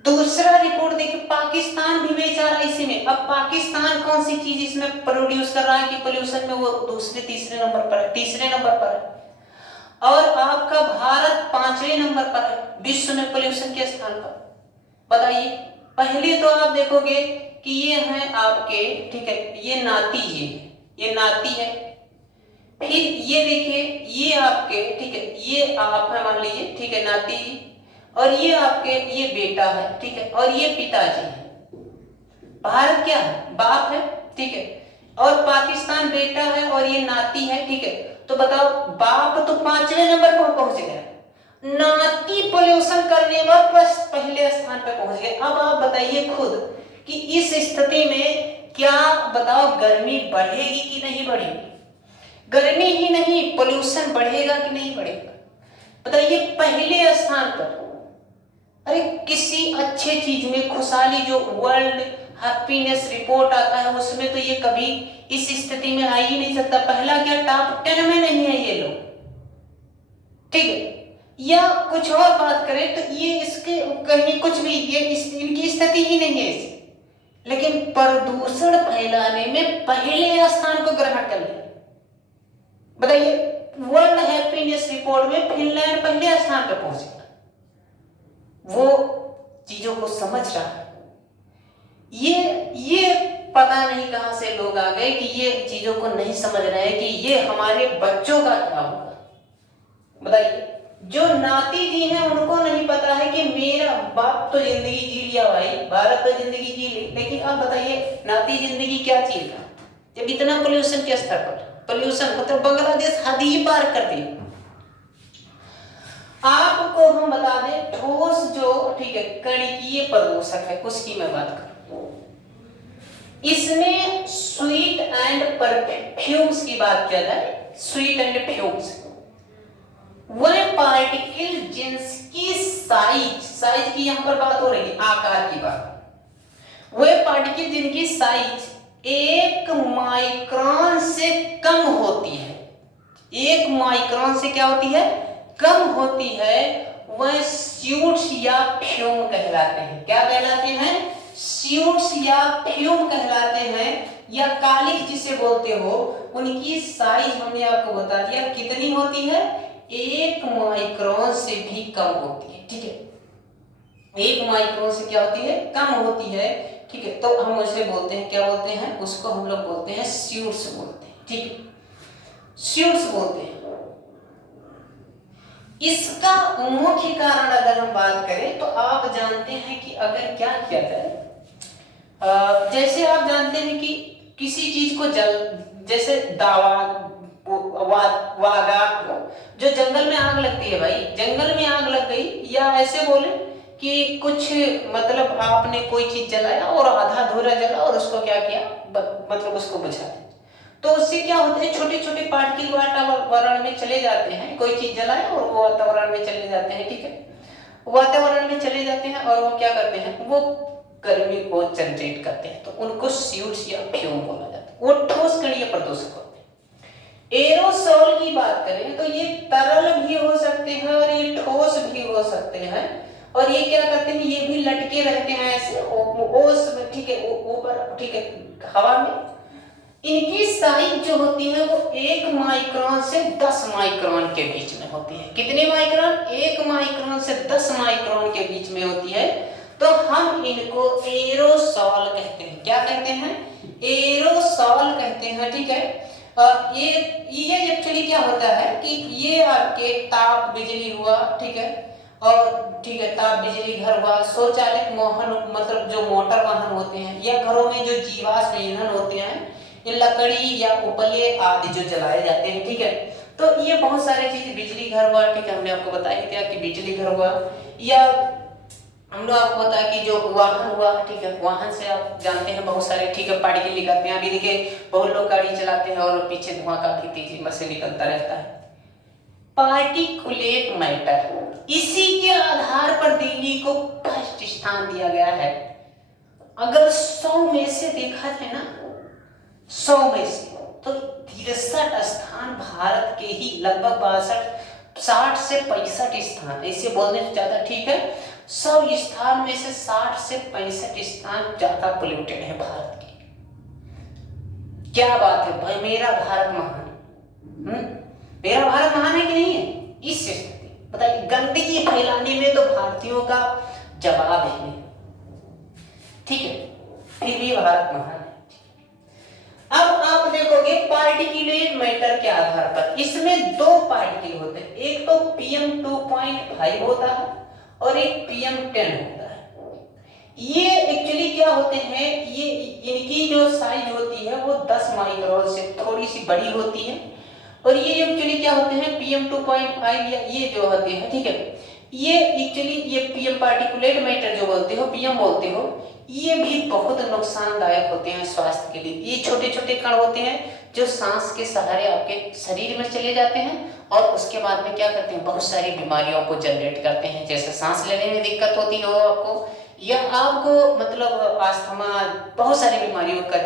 दूसरा रिपोर्ट देखिए, पाकिस्तान भी बेचारा इसी में। अब पाकिस्तान कौन सी चीज इसमें प्रोड्यूस कर रहा है कि पोल्यूशन में वो दूसरे तीसरे नंबर पर है, तीसरे नंबर पर है। और आपका भारत 5वें नंबर पर है विश्व में पोल्यूशन के स्थान पर। बताइए, पहले तो आप देखोगे कि ये है आपके, ठीक है, ये नाती, ये नाती है। फिर ये देखिए, ये आपके, ठीक है, ये आप मान लीजिए, ठीक है, नाती, और ये आपके ये बेटा है, ठीक है, और ये पिताजी है। भारत क्या है? बाप है, ठीक है, और पाकिस्तान बेटा है और ये नाती है, ठीक है। तो बताओ, बाप तो 5वें नंबर पर पहुंच गया, नाती पोल्यूशन करने में बस पहले स्थान पर पहुंच गया। अब आप बताइए खुद कि इस स्थिति में क्या बताओ, गर्मी बढ़ेगी कि नहीं बढ़ेगी? गर्मी ही नहीं, पोल्यूशन बढ़ेगा कि नहीं बढ़ेगा? बताइए, पहले स्थान पर। अरे किसी अच्छे चीज में खुशहाली, जो वर्ल्ड हैप्पीनेस रिपोर्ट आता है उसमें तो ये कभी इस स्थिति में आ ही नहीं सकता। पहला क्या, टॉप 10 में नहीं है ये लोग, ठीक है। या कुछ और बात करें तो ये इसके कहीं कुछ भी, ये इनकी स्थिति ही नहीं है ऐसी। लेकिन प्रदूषण फैलाने में पहले स्थान को ग्रहण कर लिया। बताइए, वर्ल्ड हैप्पीनेस रिपोर्ट में फिनलैंड पहले स्थान पर पहुंच गया। वो चीजों को समझ रहा है। ये पता नहीं कहां से लोग आ गए कि ये चीजों को नहीं समझ रहे हैं कि ये हमारे बच्चों का क्या होगा। बताइए, जो नाती जी हैं उनको नहीं पता है कि मेरा बाप तो जिंदगी जी लिया भाई, भारत तो जिंदगी जी ली, लेकिन अब बताइए नाती जिंदगी क्या चीज था जब इतना पोल्यूशन के स्तर पर, पोल्यूशन मतलब बांग्लादेश हद ही पार कर दी। आपको हम बता दें, ठोस जो, ठीक है, कणिकीय प्रदूषक है उसकी मैं बात करूं, इसमें स्वीट एंड परफ्यूम्स की बात किया जाए, स्वीट एंड फ्यूम्स, वह पार्टिकल जिनकी साइज की यहां पर बात हो रही है, आकार की बात, वह पार्टिकल जिनकी साइज 1 माइक्रोन से कम होती है, 1 माइक्रोन से क्या होती है, कम होती है, वह स्यूट्स या फ्यूम कहलाते हैं। क्या कहलाते हैं? स्यूट्स या फ्यूम कहलाते हैं, या कालिख जिसे बोलते हो। उनकी साइज हमने आपको बता दिया कितनी होती है, 1 माइक्रोन से भी कम होती है, ठीक है, 1 माइक्रोन से क्या होती है, कम होती है, ठीक है। तो हम उसे बोलते हैं, क्या बोलते हैं उसको, हम लोग बोलते हैं स्यूट्स बोलते हैं, ठीक है, स्यूट्स बोलते हैं। इसका मुख्य कारण अगर हम बात करें तो आप जानते हैं कि अगर क्या किया जाए, जैसे आप जानते हैं कि किसी चीज को जैसे दावा वागा, जो जंगल में आग लगती है भाई, जंगल में आग लग गई, या ऐसे बोले कि कुछ मतलब आपने कोई चीज जलाया और आधा अधूरा जला और उसको क्या किया, मतलब उसको बुझा दिया, तो उससे क्या होता है, छोटे छोटे पार्टिकल वातावरण में चले जाते हैं। कोई चीज जलाए और वो वातावरण में चले जाते हैं, ठीक है, वातावरण में चले जाते हैं और वो क्या करते हैं, वो गर्मी को जनरेट करते हैं, तो उनको स्यूट्स या फ्यूम बोला जाता है। वो ठोस कणीय प्रदूषक होते हैं। एरोसोल की बात करें तो ये तरल भी हो सकते हैं और ये ठोस भी हो सकते हैं, और ये क्या करते हैं, ये भी लटके रहते हैं ऐसे ओस में, ठीक है, ऊपर, ठीक है, हवा में। इनकी साइज जो होती है वो 1 माइक्रोन से 10 माइक्रोन के बीच में होती है। कितने माइक्रोन? 1 माइक्रोन से 10 माइक्रोन के बीच में होती है। तो हम इनको एरोसॉल कहते हैं। क्या कहते हैं? एरोसॉल कहते हैं, ठीक है। ये एक्चुअली क्या होता है कि ये आपके ताप बिजली हुआ, ठीक है, और ठीक है, ताप बिजली घर हुआ, स्वचालित मोहन मतलब जो मोटर वाहन होते हैं, या घरों में जो जीवाश्म ईंधन होते हैं, ये लकड़ी या उपले आदि जो जलाए जाते हैं, ठीक है। तो ये बहुत सारी चीज, बिजली घर हुआ, ठीक है, हमने आपको बताया क्या कि बिजली घर हुआ, या हम लोग आपको पता है कि जो वाहन हुआ, ठीक है, वाहन से आप जानते हैं बहुत सारे, ठीक है, पार्टिकल निकलते हैं। अभी देखिए बहुत लोग गाड़ी चलाते हैं और पीछे धुआं काफी तेजी से निकलता रहता है। पार्टिकुलेट मैटर, इसी के आधार पर दिल्ली को फर्स्ट स्थान दिया गया है। अगर 100 में से देखा जाए ना, 100 में से तो 63 स्थान भारत के ही, लगभग 60 से 65 स्थान, ऐसे बोलने से ज्यादा ठीक है, 100 स्थान में से 60 से 65 स्थान ज्यादा पोल्यूटेड है भारत के। क्या बात है भाई, मेरा भारत महान, मेरा भारत महान है कि नहीं है? इस स्थिति बताइए, गंदगी फैलाने में तो भारतीयों का जवाब ही नहीं, ठीक है, फिर भी भारत महान है। अब आप देखोगे पार्टिकुलेट मैटर के आधार पर इसमें 2 पार्टिकल होते हैं, एक तो PM2.5 होता है और एक PM10 होता है। ये एक्चुअली क्या होते हैं, ये इनकी जो साइज होती है वो 10 माइक्रोन से थोड़ी सी बड़ी होती है। और ये एक्चुअली क्या होते हैं, PM2.5 या ये जो होते हैं, ठीक है, ये एक्चुअली ये PM पार्टिकुलेट मैटर जो बोलते हो, PM बोलते हो, ये भी बहुत नुकसानदायक होते हैं स्वास्थ्य के लिए। ये छोटे छोटे कण होते हैं जो सांस के सहारे आपके शरीर में चले जाते हैं और उसके बाद में क्या करते हैं, बहुत सारी बीमारियों को जनरेट करते हैं, जैसे सांस लेने में दिक्कत होती हो आपको, या आपको मतलब अस्थमा, बहुत सारी बीमारियों का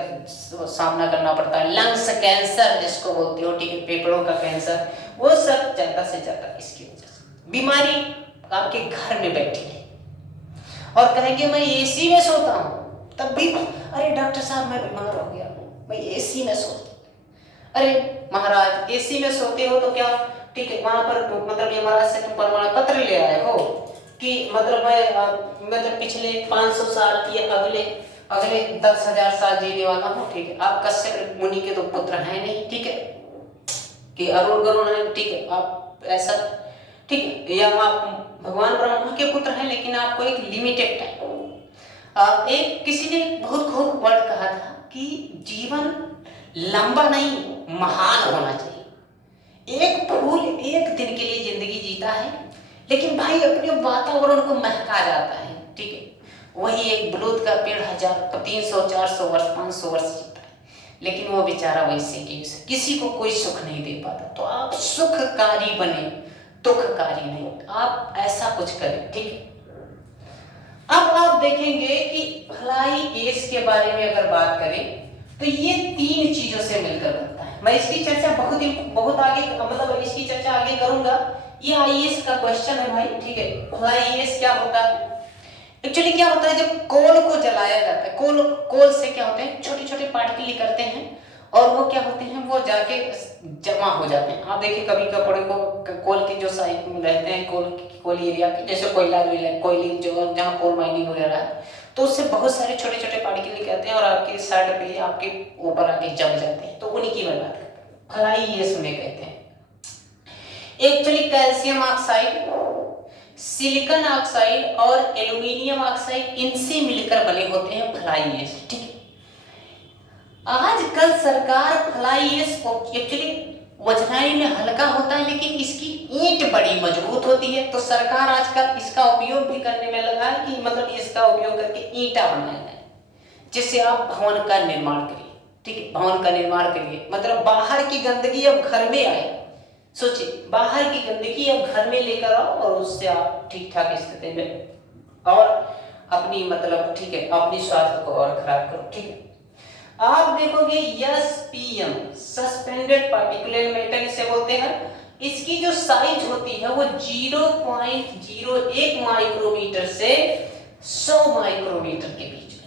सामना करना पड़ता है, लंग्स कैंसर जिसको बोलते हो, ठीक है, फेफड़ों का कैंसर, वो सब ज्यादा से ज्यादा इसकी वजह से। बीमारी आपके घर में बैठी है और कहेंगे मैं एसी में सोता हूँ, तब भी अरे डॉक्टर साहब मैं बीमार हो गया, मैं एसी में सोता। अरे महाराज एसी में सोते हो तो क्या, ठीक है, वहां पर मतलब ये महाराज से तुम प्रमाण पत्र ले आए हो कि मतलब मैं मतलब पिछले 500 साल या अगले 10,000 साल जीने वाला हूँ, ठीक है। आप कश्यप मुनि के तो पुत्र हैं नहीं, ठीक है, कि अरुण गरुण है, ठीक है, आप ऐसा, ठीक है, या आप भगवान ब्रह्मा के पुत्र हैं, लेकिन आपको एक लिमिटेड टाइम। एक किसी ने बहुत खूब वर्ड कहा था कि जीवन लंबा नहीं महान होना चाहिए। एक फूल एक दिन के लिए जिंदगी जीता है, लेकिन भाई अपने वातावरण को महका जाता है, ठीक है। वही एक बलूत का पेड़ 1000 300 400 वर्ष 500 वर्ष जीता है, लेकिन वो बेचारा वैसे की किसी को कोई सुख नहीं दे पाता। तो आप सुखकारी बने, दुखकारी नहीं, आप ऐसा कुछ करें, ठीक है। अब आप देखेंगे कि फ्लाई एश के बारे में अगर बात करें तो ये 3 चीजों से मिलकर बनता है। मैं इसकी चर्चा बहुत आगे मतलब इसकी चर्चा आगे करूंगा। ये आईएएस का क्वेश्चन है भाई, ठीक है। फ्लाई एश क्या होता है, एक्चुअली क्या होता है, जब कोल को जलाया जाता है, कोल से क्या होते हैं, छोटे छोटे पार्टिकल निकलते हैं और वो क्या होते हैं, वो जाके जमा हो जाते हैं। आप देखिए कभी कपड़े को कोल के जो साइड में रहते हैं, कोल एरिया के, जैसे कोयली जो जहाँ कोल माइनिंग वगैरह है, तो उससे बहुत सारे छोटे छोटे पार्टिकल निकलते हैं और आपके शर्ट पे आपके ऊपर आके जम जाते हैं, तो उन्हीं की मैं बात करता हूँ। फ्लाई एश उन्हें कहते हैं। Actually calcium oxide, silicon oxide और एल्यूमिनियम ऑक्साइड, इनसे मिलकर बने होते हैं फ्लाई एश, ठीक है। आजकल सरकार फ्लाई एश को एक्चुअली वजनाई में हल्का होता है, लेकिन इसकी ईंट बड़ी मजबूत होती है, तो सरकार आजकल इसका उपयोग भी करने में लगा है कि मतलब इसका उपयोग करके ईंटा बनाया जाए, जिससे आप भवन का निर्माण करिए, ठीक है। भवन का निर्माण करिए मतलब बाहर की गंदगी अब घर में आए, सोचिए बाहर की गंदगी अब घर में लेकर आओ और उससे आप ठीक ठाक स्थिति में और अपनी मतलब, ठीक है, अपनी स्वास्थ्य को और खराब करो, ठीक है। आप देखोगे SPM सस्पेंडेड पार्टिकुलर मैटर इसे बोलते हैं। इसकी जो साइज होती है वो 0.01 माइक्रोमीटर से 100 माइक्रोमीटर के बीच में।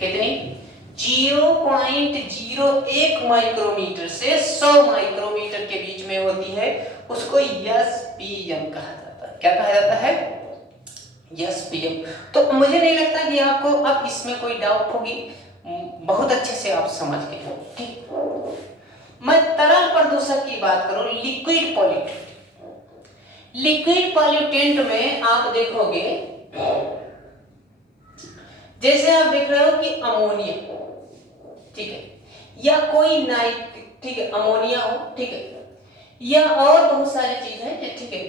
कितनी? 0.01 माइक्रोमीटर से 100 माइक्रोमीटर के बीच में होती है, उसको SPM कहा जाता है। क्या कहा जाता है? SPM। तो मुझे नहीं लगता कि आपको अब इसमें कोई डाउट होगी, बहुत अच्छे से आप समझ गए हो, ठीक। मैं तरल प्रदूषक की बात करूं, लिक्विड पॉल्यूटेंट। लिक्विड पॉल्यूटेंट में आप देखोगे, जैसे आप देख रहे हो कि अमोनिया, ठीक है, या कोई नाइट, ठीक है, अमोनिया हो, ठीक है, या और बहुत सारी चीज है, ठीक है।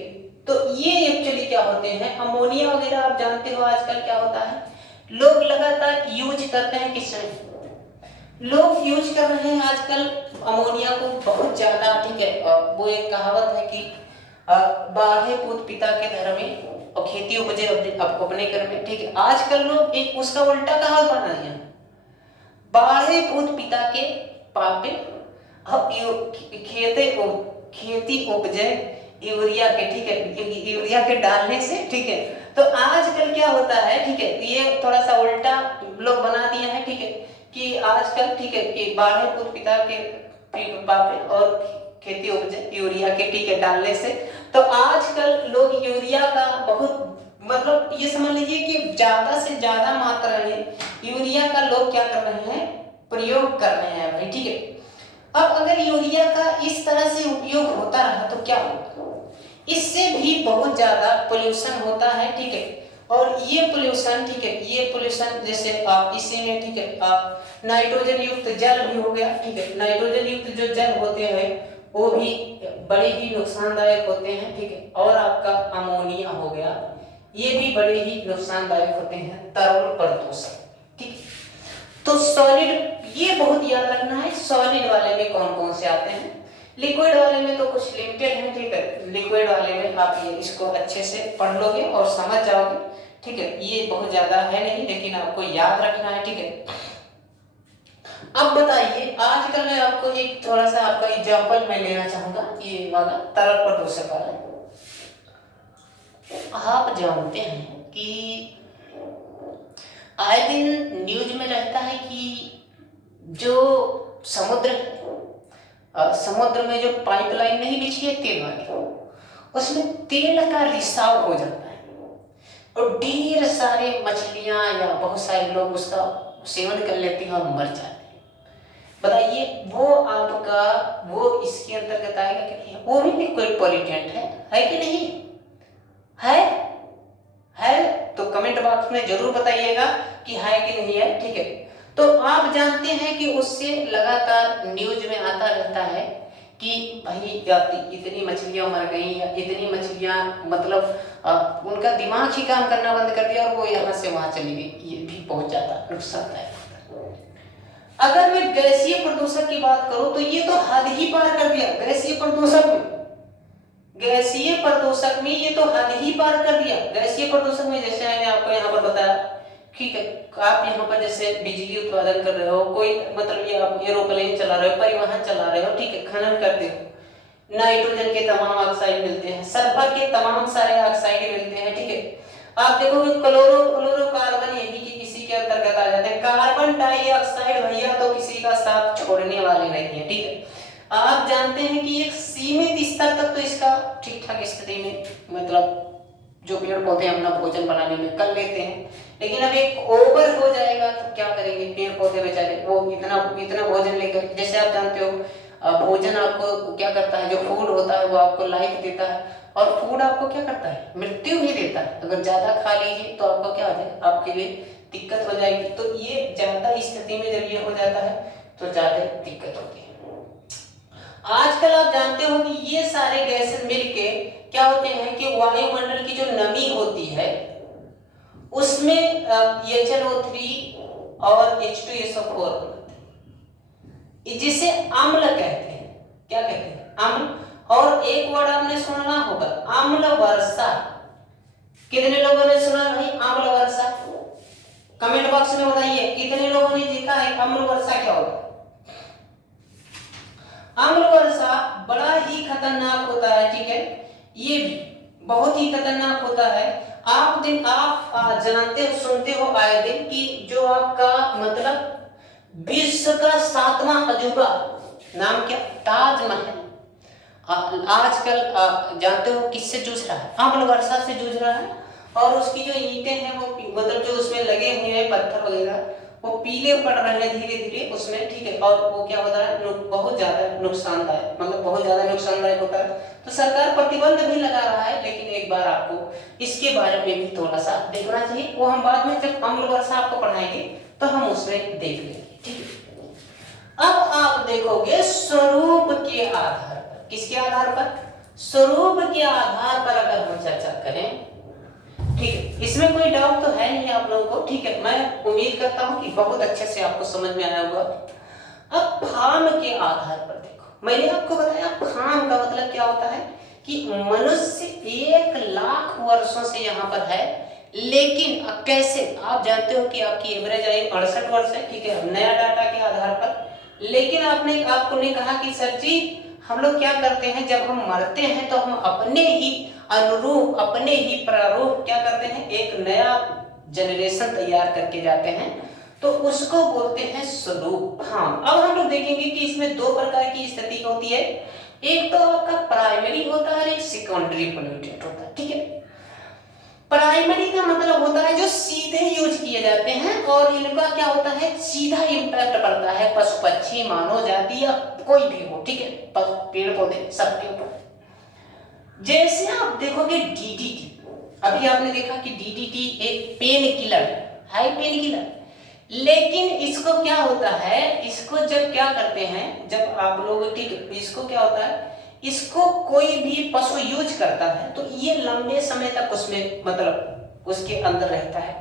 तो ये एक्चुअली क्या होते हैं, अमोनिया वगैरह आप जानते हो आजकल क्या होता है, लोग लगातार यूज करते हैं। किसने? लोग यूज कर रहे हैं आजकल अमोनिया को बहुत ज्यादा, ठीक है। वो एक कहावत है कि बाढ़े पूत पिता के घर में और खेती उपजे अपने घर में, ठीक है। आजकल लोग एक उसका उल्टा कहावत बना दिया, बाढ़े पूत पिता के पापे अब खेती उपजे यूरिया के, ठीक है, यूरिया के डालने से, ठीक है। तो आजकल क्या होता है, ठीक है, ये थोड़ा सा उल्टा लोग बना दिया है, ठीक है, कि आजकल, ठीक है, कि बाढ़े पूत पिता के पापे और खेती उपजे यूरिया के, ठीक है, डालने से। तो आजकल लोग यूरिया का बहुत मतलब ये समझ लीजिए कि ज्यादा से ज्यादा मात्रा में यूरिया का लोग क्या कर रहे हैं, प्रयोग कर रहे हैं भाई, ठीक है। अब अगर यूरिया का इस तरह से उपयोग होता रहा तो क्या होगा, इससे भी बहुत ज्यादा पोल्यूशन होता है, ठीक है। और ये पोल्यूशन, ठीक है, ये पोल्यूशन जैसे इसी में, ठीक है, नाइट्रोजन युक्त जल भी हो गया, ठीक है। नाइट्रोजन युक्त जो जल होते हैं वो भी बड़े ही नुकसानदायक होते हैं, ठीक है। और आपका अमोनिया हो गया, ये भी बड़े ही नुकसानदायक होते हैं, तरल प्रदूषण, ठीक है। तो सॉलिड ये बहुत याद रखना है, सॉलिड वाले में कौन कौन से आते हैं, लिक्विड वाले में तो कुछ लिमिटेड है, ठीक है। लिक्विड वाले में आप ये इसको अच्छे से पढ़ लोगे और समझ जाओगे, ठीक है। ये बहुत ज्यादा है नहीं, लेकिन आपको याद रखना है, ठीक है। अब बताइए, आजकल मैं आपको एक थोड़ा सा आपका एग्जांपल मैं लेना चाहूंगा, ये वाला तरल प्रदूषक वाला। आप जानते हैं कि आए दिन न्यूज में रहता है कि जो समुद्र में जो पाइपलाइन नहीं बिछी है तेल वाली, उसमें तेल का रिसाव हो जाता है और ढेर सारे मछलियां या बहुत सारे लोग उसका सेवन कर लेते हैं और मर जाते हैं। बताइए वो आपका वो इसके अंतर्गत आएगा कि नहीं? वो भी लिक्विड पॉल्यूटेंट है कि नहीं है? तो कमेंट बॉक्स में जरूर बताइएगा कि है कि नहीं है, ठीक है। तो आप जानते हैं कि उससे लगातार न्यूज में आता रहता है कि भाई इतनी मछलियां मर गई या इतनी मछलियां, मतलब उनका दिमाग ही काम करना बंद कर दिया और वो यहाँ से वहां चली गई। ये भी बहुत ज्यादा नुकसानदायक होता है। अगर मैं गैसीय प्रदूषण की बात करूं तो ये तो हद ही पार कर दिया। गैसीय प्रदूषक में ये तो हद ही पार कर दिया। गैसीय प्रदूषण में जैसे मैंने आपको यहाँ पर बताया, ठीक है, आप यहाँ पर जैसे बिजली उत्पादन कर रहे हो, कोई मतलब ये आप एरोप्लेन चला रहे हो, परिवहन चला रहे हो, ठीक है, खनन करते हो, नाइट्रोजन के तमाम ऑक्साइड मिलते हैं, सल्फर के तमाम सारे ऑक्साइड मिलते हैं, ठीक है। आप देखोगे क्लोरोकार्बन ये भी इसी के अंतर्गत आ जाते हैं। कार्बन डाइऑक्साइड भैया तो किसी का साथ छोड़ने वाले नहीं है, ठीक है। आप जानते हैं कि एक सीमित स्तर तक तो इसका ठीक ठाक स्थिति में मतलब जो पेड़ पौधे अपना भोजन बनाने में कर लेते हैं, लेकिन अब एक ओवर हो जाएगा तो क्या करेंगे पेड़ पौधे बेचारे, वो इतना भोजन लेकर, जैसे आप जानते हो भोजन आपको क्या करता है, जो फूड होता है वो आपको लाइफ देता है और फूड आपको क्या करता है, मृत्यु ही देता है। अगर ज्यादा खा लीजिए तो आपको क्या हो जाए, आपके लिए दिक्कत हो जाएगी। तो ये ज्यादा स्थिति में जब ये हो जाता है तो ज्यादा दिक्कत होती है। आजकल आप जानते हो कि ये सारे गैसें मिलके क्या होते हैं कि वायुमंडल की जो नमी होती है उसमें HNO3 और H2SO4 बनते हैं, जिसे अम्ल कहते हैं। क्या कहते हैं? अम्ल। और एक वर्ड आपने सुना होगा, अम्ल वर्षा। कितने लोगों ने सुना भाई अम्ल वर्षा? कमेंट बॉक्स में बताइए कितने लोगों ने देखा है अम्ल वर्षा क्या होगा। अम्ल वर्षा बड़ा ही खतरनाक होता है, ठीक है, ये बहुत ही खतरनाक होता है। आप जानते हो, सुनते हो आए दिन कि जो आपका मतलब विश्व का 7वां अजूबा, नाम क्या, ताजमहल, आजकल जानते हो किससे जूझ रहा है, अम्ल वर्षा से जूझ रहा है। और उसकी जो ईंटें हैं वो मतलब जो उसमें लगे हुए हैं पत्थर वगैरह वो पीले पड़ रहे हैं धीरे धीरे उसमें, ठीक है। और वो क्या होता है, बहुत ज्यादा नुकसानदायक, मतलब बहुत ज्यादा नुकसानदायक होता है। तो सरकार प्रतिबंध भी लगा रहा है, लेकिन एक बार आपको इसके बारे में भी थोड़ा सा देखना चाहिए। वो हम बाद में जब अम्ल वर्षा आपको पढ़ाएंगे तो हम उसमें देख लेंगे, ठीक है। अब आप देखोगे स्वरूप के आधार पर, किसके आधार पर, स्वरूप के आधार पर अगर हम चर्चा करें, ठीक है, इसमें कोई डाउट तो है नहीं आप लोगों को, ठीक है। मैं उम्मीद करता हूं कि बहुत अच्छे से आपको समझ में आया होगा। अब फार्म के आधार पर देखो, मैंने आपको बताया फार्म का मतलब क्या होता है कि मनुष्य 1 लाख वर्षों से यहाँ पर है, लेकिन अब कैसे, आप जानते हो कि आपकी एवरेज आयु 68 वर्ष है, ठीक है, नया डाटा के आधार पर। लेकिन आपको ने कहा कि सर जी हम लोग क्या करते हैं, जब हम मरते हैं तो हम अपने ही अनुरूप, अपने ही प्रारूप क्या करते हैं, एक नया जनरेशन तैयार करके जाते हैं, तो उसको बोलते हैं स्वरूप। हाँ, अब हम लोग देखेंगे कि इसमें 2 प्रकार की स्थिति होती है, एक तो आपका प्राइमरी होता है और एक सेकेंडरी पोल्यूटेंट होता है, ठीक है। प्राइमरी का मतलब होता है जो सीधे यूज किए जाते हैं और इनका क्या होता है, सीधा इंपैक्ट पड़ता है पशु पक्षी मानव जाति या कोई भी हो, ठीक है, पेड़ पौधे सबके ऊपर। जैसे आप देखोगे डीडीटी, अभी आपने देखा कि डीडीटी एक पेन किलर है, पेन किलर, लेकिन इसको क्या होता है, इसको जब क्या करते हैं, जब आप लोग, ठीक है, इसको क्या होता है, इसको कोई भी पशु यूज करता है तो ये लंबे समय तक उसमें मतलब उसके अंदर रहता है,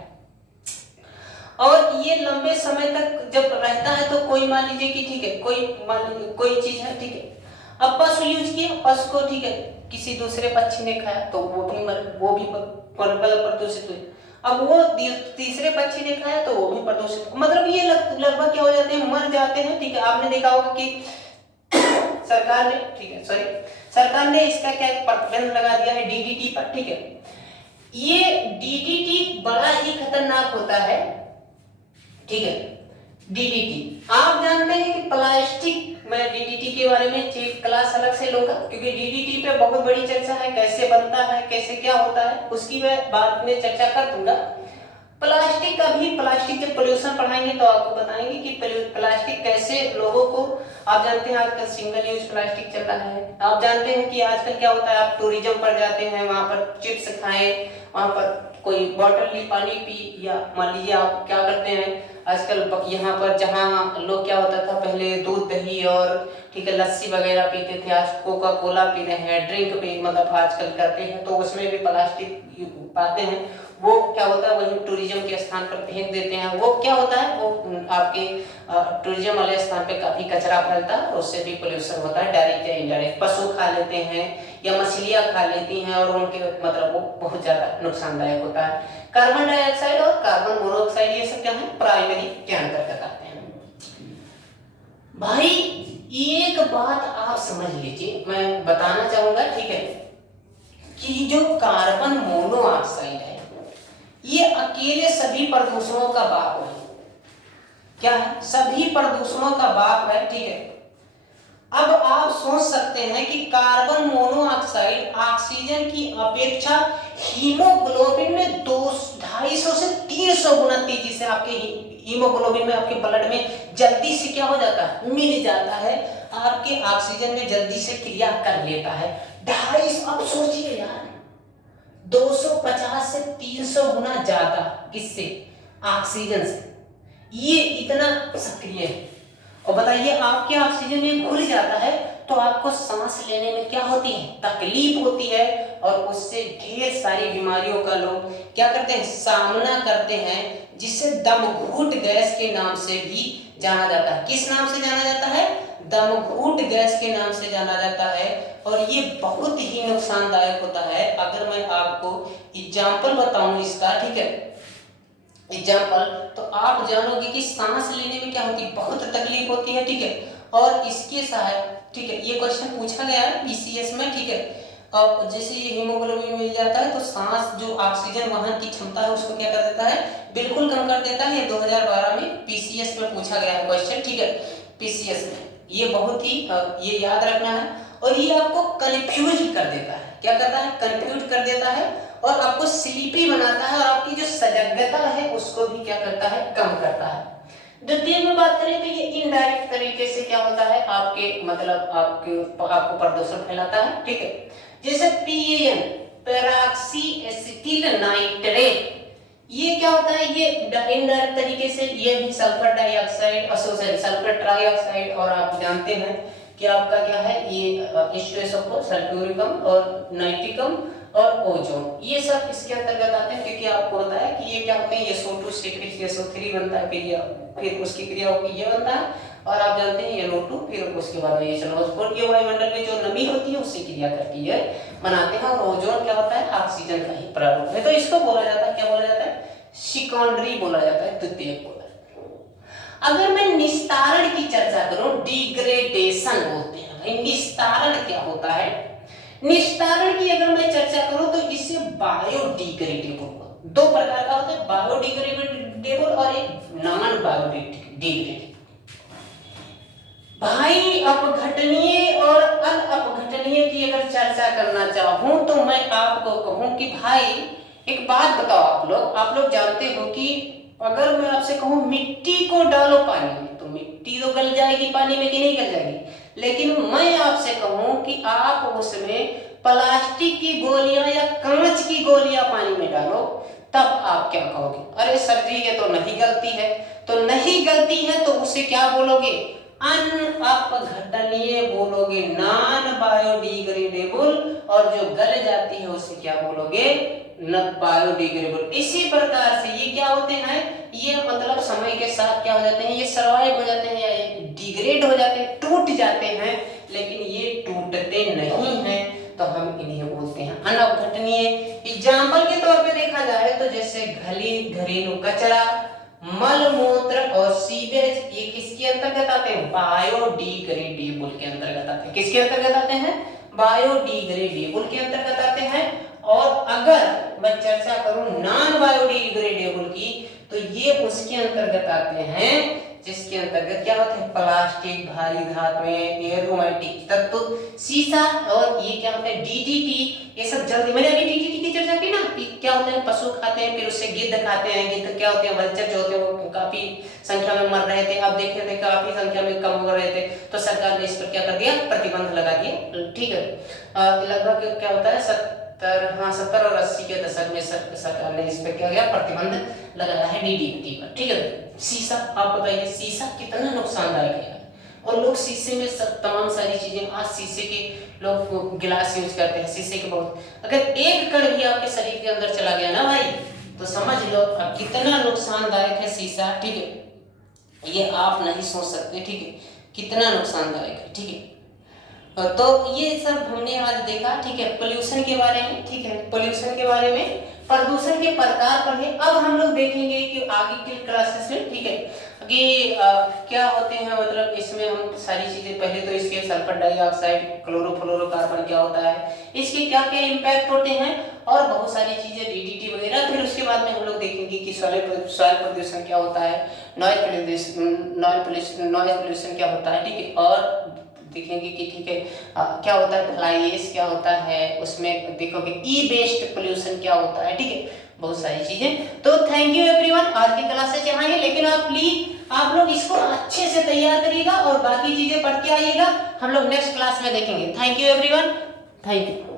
और ये लंबे समय तक जब रहता है तो कोई मान लीजिए कि ठीक है, मान लीजिए कोई चीज है, ठीक है, अब पशु यूज किया, पशु को ठीक है किसी दूसरे पक्षी ने खाया तो वो भी प्रदूषित हुए, अब वो तीसरे पक्षी ने खाया तो वो भी प्रदूषित, मतलब ये लगभग क्या हो जाते हैं, मर जाते हैं, ठीक है। आपने देखा होगा कि सरकार ने, ठीक है, सॉरी, सरकार ने इसका क्या प्रतिबंध लगा दिया है डीडीटी पर, ठीक है। ये डीडीटी बड़ा ही खतरनाक होता है, ठीक है। डीडीटी आप जानते हैं कि प्लास्टिक, मैं डीडीटी के बारे में क्लास अलग से लूंगा, क्योंकि डीडीटी पे बहुत बड़ी चर्चा है, कैसे बनता है, कैसे क्या होता है, उसकी मैं बाद में चर्चा कर दूंगा। प्लास्टिक का भी, प्लास्टिक जब पोल्यूशन पढ़ाएंगे तो आपको बताएंगे कि प्लास्टिक कैसे लोगों को, आप जानते हैं आजकल सिंगल यूज प्लास्टिक चल रहा है, आप जानते हैं कि आजकल क्या होता है, आप टूरिज्म पर जाते हैं, वहां पर चिप्स खाएं, वहां पर कोई बॉटल ली पानी पी, या मान लीजिए आप क्या करते हैं आजकल यहाँ पर, जहाँ लोग क्या होता था पहले दूध दही और ठीक है लस्सी वगैरह पीते थे, आज कोका कोला पी रहे हैं, ड्रिंक पे मतलब आजकल करते हैं, तो उसमें भी प्लास्टिक पाते हैं, वो क्या होता है वही टूरिज्म के स्थान पर फेंक देते हैं, वो क्या होता है, वो आपके टूरिज्म वाले स्थान पे काफी कचरा फैलता है, उससे भी पोल्यूशन होता है, डायरेक्ट या इनडायरेक्ट। पशु खा लेते हैं या मछलियां खा लेती हैं और उनके मतलब वो बहुत ज्यादा नुकसानदायक होता है। कार्बन डाइऑक्साइड और कार्बन मोनोऑक्साइड ये सब क्या है, प्राइमरी के अंतर्गत आते हैं। भाई एक बात आप समझ लीजिए, मैं बताना चाहूंगा, ठीक है, कि जो कार्बन मोनोऑक्साइड है ये अकेले सभी प्रदूषणों का बाप है। क्या है, सभी प्रदूषणों का बाप है, ठीक है। अब आप सोच सकते हैं कि कार्बन मोनोऑक्साइड ऑक्सीजन की अपेक्षा हीमोग्लोबिन में 250 से 300 गुना तेजी से आपके हीमोग्लोबिन में, आपके ब्लड में जल्दी से क्या हो जाता है, मिल जाता है, आपके ऑक्सीजन में जल्दी से क्रिया कर लेता है। 250, अब सोचिए यार, 250 से 300 गुना ज्यादा, किससे, ऑक्सीजन से, ये इतना सक्रिय है। और बताइए आपके ऑक्सीजन में घुल जाता है तो आपको सांस लेने में क्या होती है, तकलीफ होती है, और उससे ढेर सारी बीमारियों का लोग क्या करते हैं, सामना करते हैं, जिसे दमघुट गैस के नाम से भी जाना जाता है। किस नाम से जाना जाता है, दमघुट गैस के नाम से जाना जाता है, और ये बहुत ही नुकसानदायक होता है। अगर मैं आपको एग्जाम्पल बताऊं इसका, ठीक है, एग्जाम्पल, तो आप जानोगे कि सांस लेने में क्या होती है, बहुत तकलीफ होती है, ठीक है। और इसके सहायक, ठीक है, ये क्वेश्चन पूछा गया है पीसीएस में, ठीक है। अब जैसे ये हीमोग्लोबिन मिल जाता है तो सांस जो ऑक्सीजन वहन की क्षमता है उसको क्या कर देता है, बिल्कुल कम कर देता है। ये 2012 में पीसीएस में पूछा गया है क्वेश्चन, ठीक है, पीसीएस में। ये बहुत ही ये याद रखना है, और ये आपको कंफ्यूज कर देता है, क्या करता है, कंफ्यूज कर देता है, और आपको स्लीपी बनाता है, और आपकी जो सजगता है उसको भी क्या करता है, कम करता है। द्वितीय में बात करें तो ये इनडायरेक्ट तरीके से क्या होता है, आपके मतलब आपको प्रदूषण फैलाता है, ठीक है। जैसे पीएन, पेरोक्सी एसिटिल नाइट्रेट, ये क्या होता है, ये इनडायरेक्ट तरीके से, ये भी सल्फर डाइऑक्साइड, सल्फर ट्राइऑक्साइड, और आप जानते हैं कि आपका क्या है, ये H2SO4, सल्फ्यूरिकम और नाइट्रिकम और ओजोन, ये सब इसके अंतर्गत आते हैं, क्योंकि आपको पता है कि ये क्या होते हैं, SO2 से फिर SO3 बनता है, फिर उसकी क्रिया होगी, ये बनता है, और आप जानते हैं NO2, फिर उसके बाद में SNO4, ये वायुमंडल में जो नमी होती है उससे क्रिया करती है, बनाते हैं। और ओजोन क्या होता है, ऑक्सीजन का ही प्रारूप है, तो इसको बोला जाता है, क्या बोला जाता है, सेकेंडरी बोला जाता है, द्वितीयक बोला जाता है। अगर मैं निस्तारण की चर्चा करूं, डिग्रेडेशन बोलते हैं भाई, निस्तारण क्या होता है, निस्तारण की अगर मैं चर्चा करूं तो इसे बायोडिग्रेडेबल, दो प्रकार का होता है, बायोडिग्रेडेबल और एक नॉन बायोडिग्रेडेबल। भाई अपघटनीय और अनअपघटनीय की अगर चर्चा करना चाहूं तो मैं आपको कहूं कि भाई एक बात बताओ, आप लोग जानते हो कि अगर मैं आपसे कहूं मिट्टी को डालो पानी में तो मिट्टी तो गल जाएगी पानी में, कि नहीं गल जाएगी, लेकिन मैं आपसे कहूं कि आप उसमें प्लास्टिक की गोलियां या कांच की गोलियां पानी में डालो, तब आप क्या कहोगे? अरे सर जी ये तो नहीं गलती है। तो नहीं गलती है तो उसे क्या बोलोगे? अनअपघटनीय बोलोगे, नॉन बायोडिग्रेडेबल। और जो गल जाती है उसे क्या बोलोगे? न बायोडिग्रेडेबल। इसी प्रकार से ये क्या होते हैं, ये मतलब समय के साथ क्या हो जाते हैं, ये सर्वाइव हो जाते हैं या ये डिग्रेड हो जाते हैं, टूट जाते हैं, लेकिन ये टूटते नहीं हैं, तो हम इन्हें बोलते हैं अनअपघटनीय। एग्जाम्पल के तौर पे देखा जाए तो जैसे घरेलू कचरा, मल मूत्र और सीवेज, ये किसके अंतर्गत आते हैं? बायोडिग्रेडेबल के अंतर्गत आते हैं। किसके अंतर्गत आते हैं? बायोडिग्रेडेबल के अंतर्गत आते हैं। और अगर मैं चर्चा करूं नॉन बायोडिग्रेडेबल की, तो ये उसके अंतर्गत आते हैं जिसके अंतर्गत क्या होते हैं? प्लास्टिक, भारी धातुएं, एरोमेटिक तत्व, सीसा, और ये क्या होते हैं? डीडीटी। ये सब जल्दी, मैंने अभी डीडीटी की चर्चा की ना, क्या होते हैं? पशु खाते हैं, फिर उससे गिद्ध खाते हैं। गिद्ध क्या होते हैं? वल्चर जो होते हैं, वो काफी संख्या में मर रहे थे, अब देख रहे थे काफी संख्या में कम हो रहे थे, तो सरकार ने इस पर क्या कर दिया? प्रतिबंध लगा दिया। ठीक है, लगभग क्या होता है 70 और 80 के दशक में सरकार ने इस पर क्या किया? प्रतिबंध लगाया है डीडीटी पर। ठीक है, शीशा, आप बताइए शीशा कितना नुकसानदायक है, और लोग शीशे में सब तमाम सारी चीजें, आज शीशे के लोग गिलास यूज करते हैं, शीशे के बहुत, अगर एक कण भी आपके शरीर के अंदर चला गया ना भाई, तो समझ लो अब कितना नुकसानदायक है शीशा। ठीक है, ये आप नहीं सोच सकते। ठीक है, कितना नुकसानदायक है। ठीक है, तो ये सब हमने आज देखा। ठीक है, पोल्यूशन के बारे में। ठीक है, पोल्यूशन के बारे में, प्रदूषण के प्रकार पढ़े। अब हम लोग देखेंगे कि आगे के क्लासेस में, ठीक है, कि क्या होते हैं, मतलब इसमें हम सारी चीजें, पहले तो इसके सल्फर डाइऑक्साइड, क्लोरोफ्लोरोकार्बन क्या होता है, इसके क्या क्या इम्पैक्ट होते हैं, और बहुत सारी चीजें, डीडीटी वगैरह। फिर उसके बाद में हम लोग देखेंगे कि सॉइल प्रदूषण क्या होता है, नॉइज पोल्यूशन क्या होता है। ठीक है, और देखेंगे कि ठीक है क्या होता है, फ्लाई ऐश क्या होता है, उसमें देखोगे ई वेस्ट पोल्यूशन क्या होता है। ठीक है, बहुत सारी चीजें। तो थैंक यू एवरीवन, आज की क्लासेस यहाँ है, लेकिन आप प्लीज आप लोग इसको अच्छे से तैयार करिएगा और बाकी चीजें पढ़ के आइएगा। हम लोग नेक्स्ट क्लास में देखेंगे। Thank you everyone, thank you.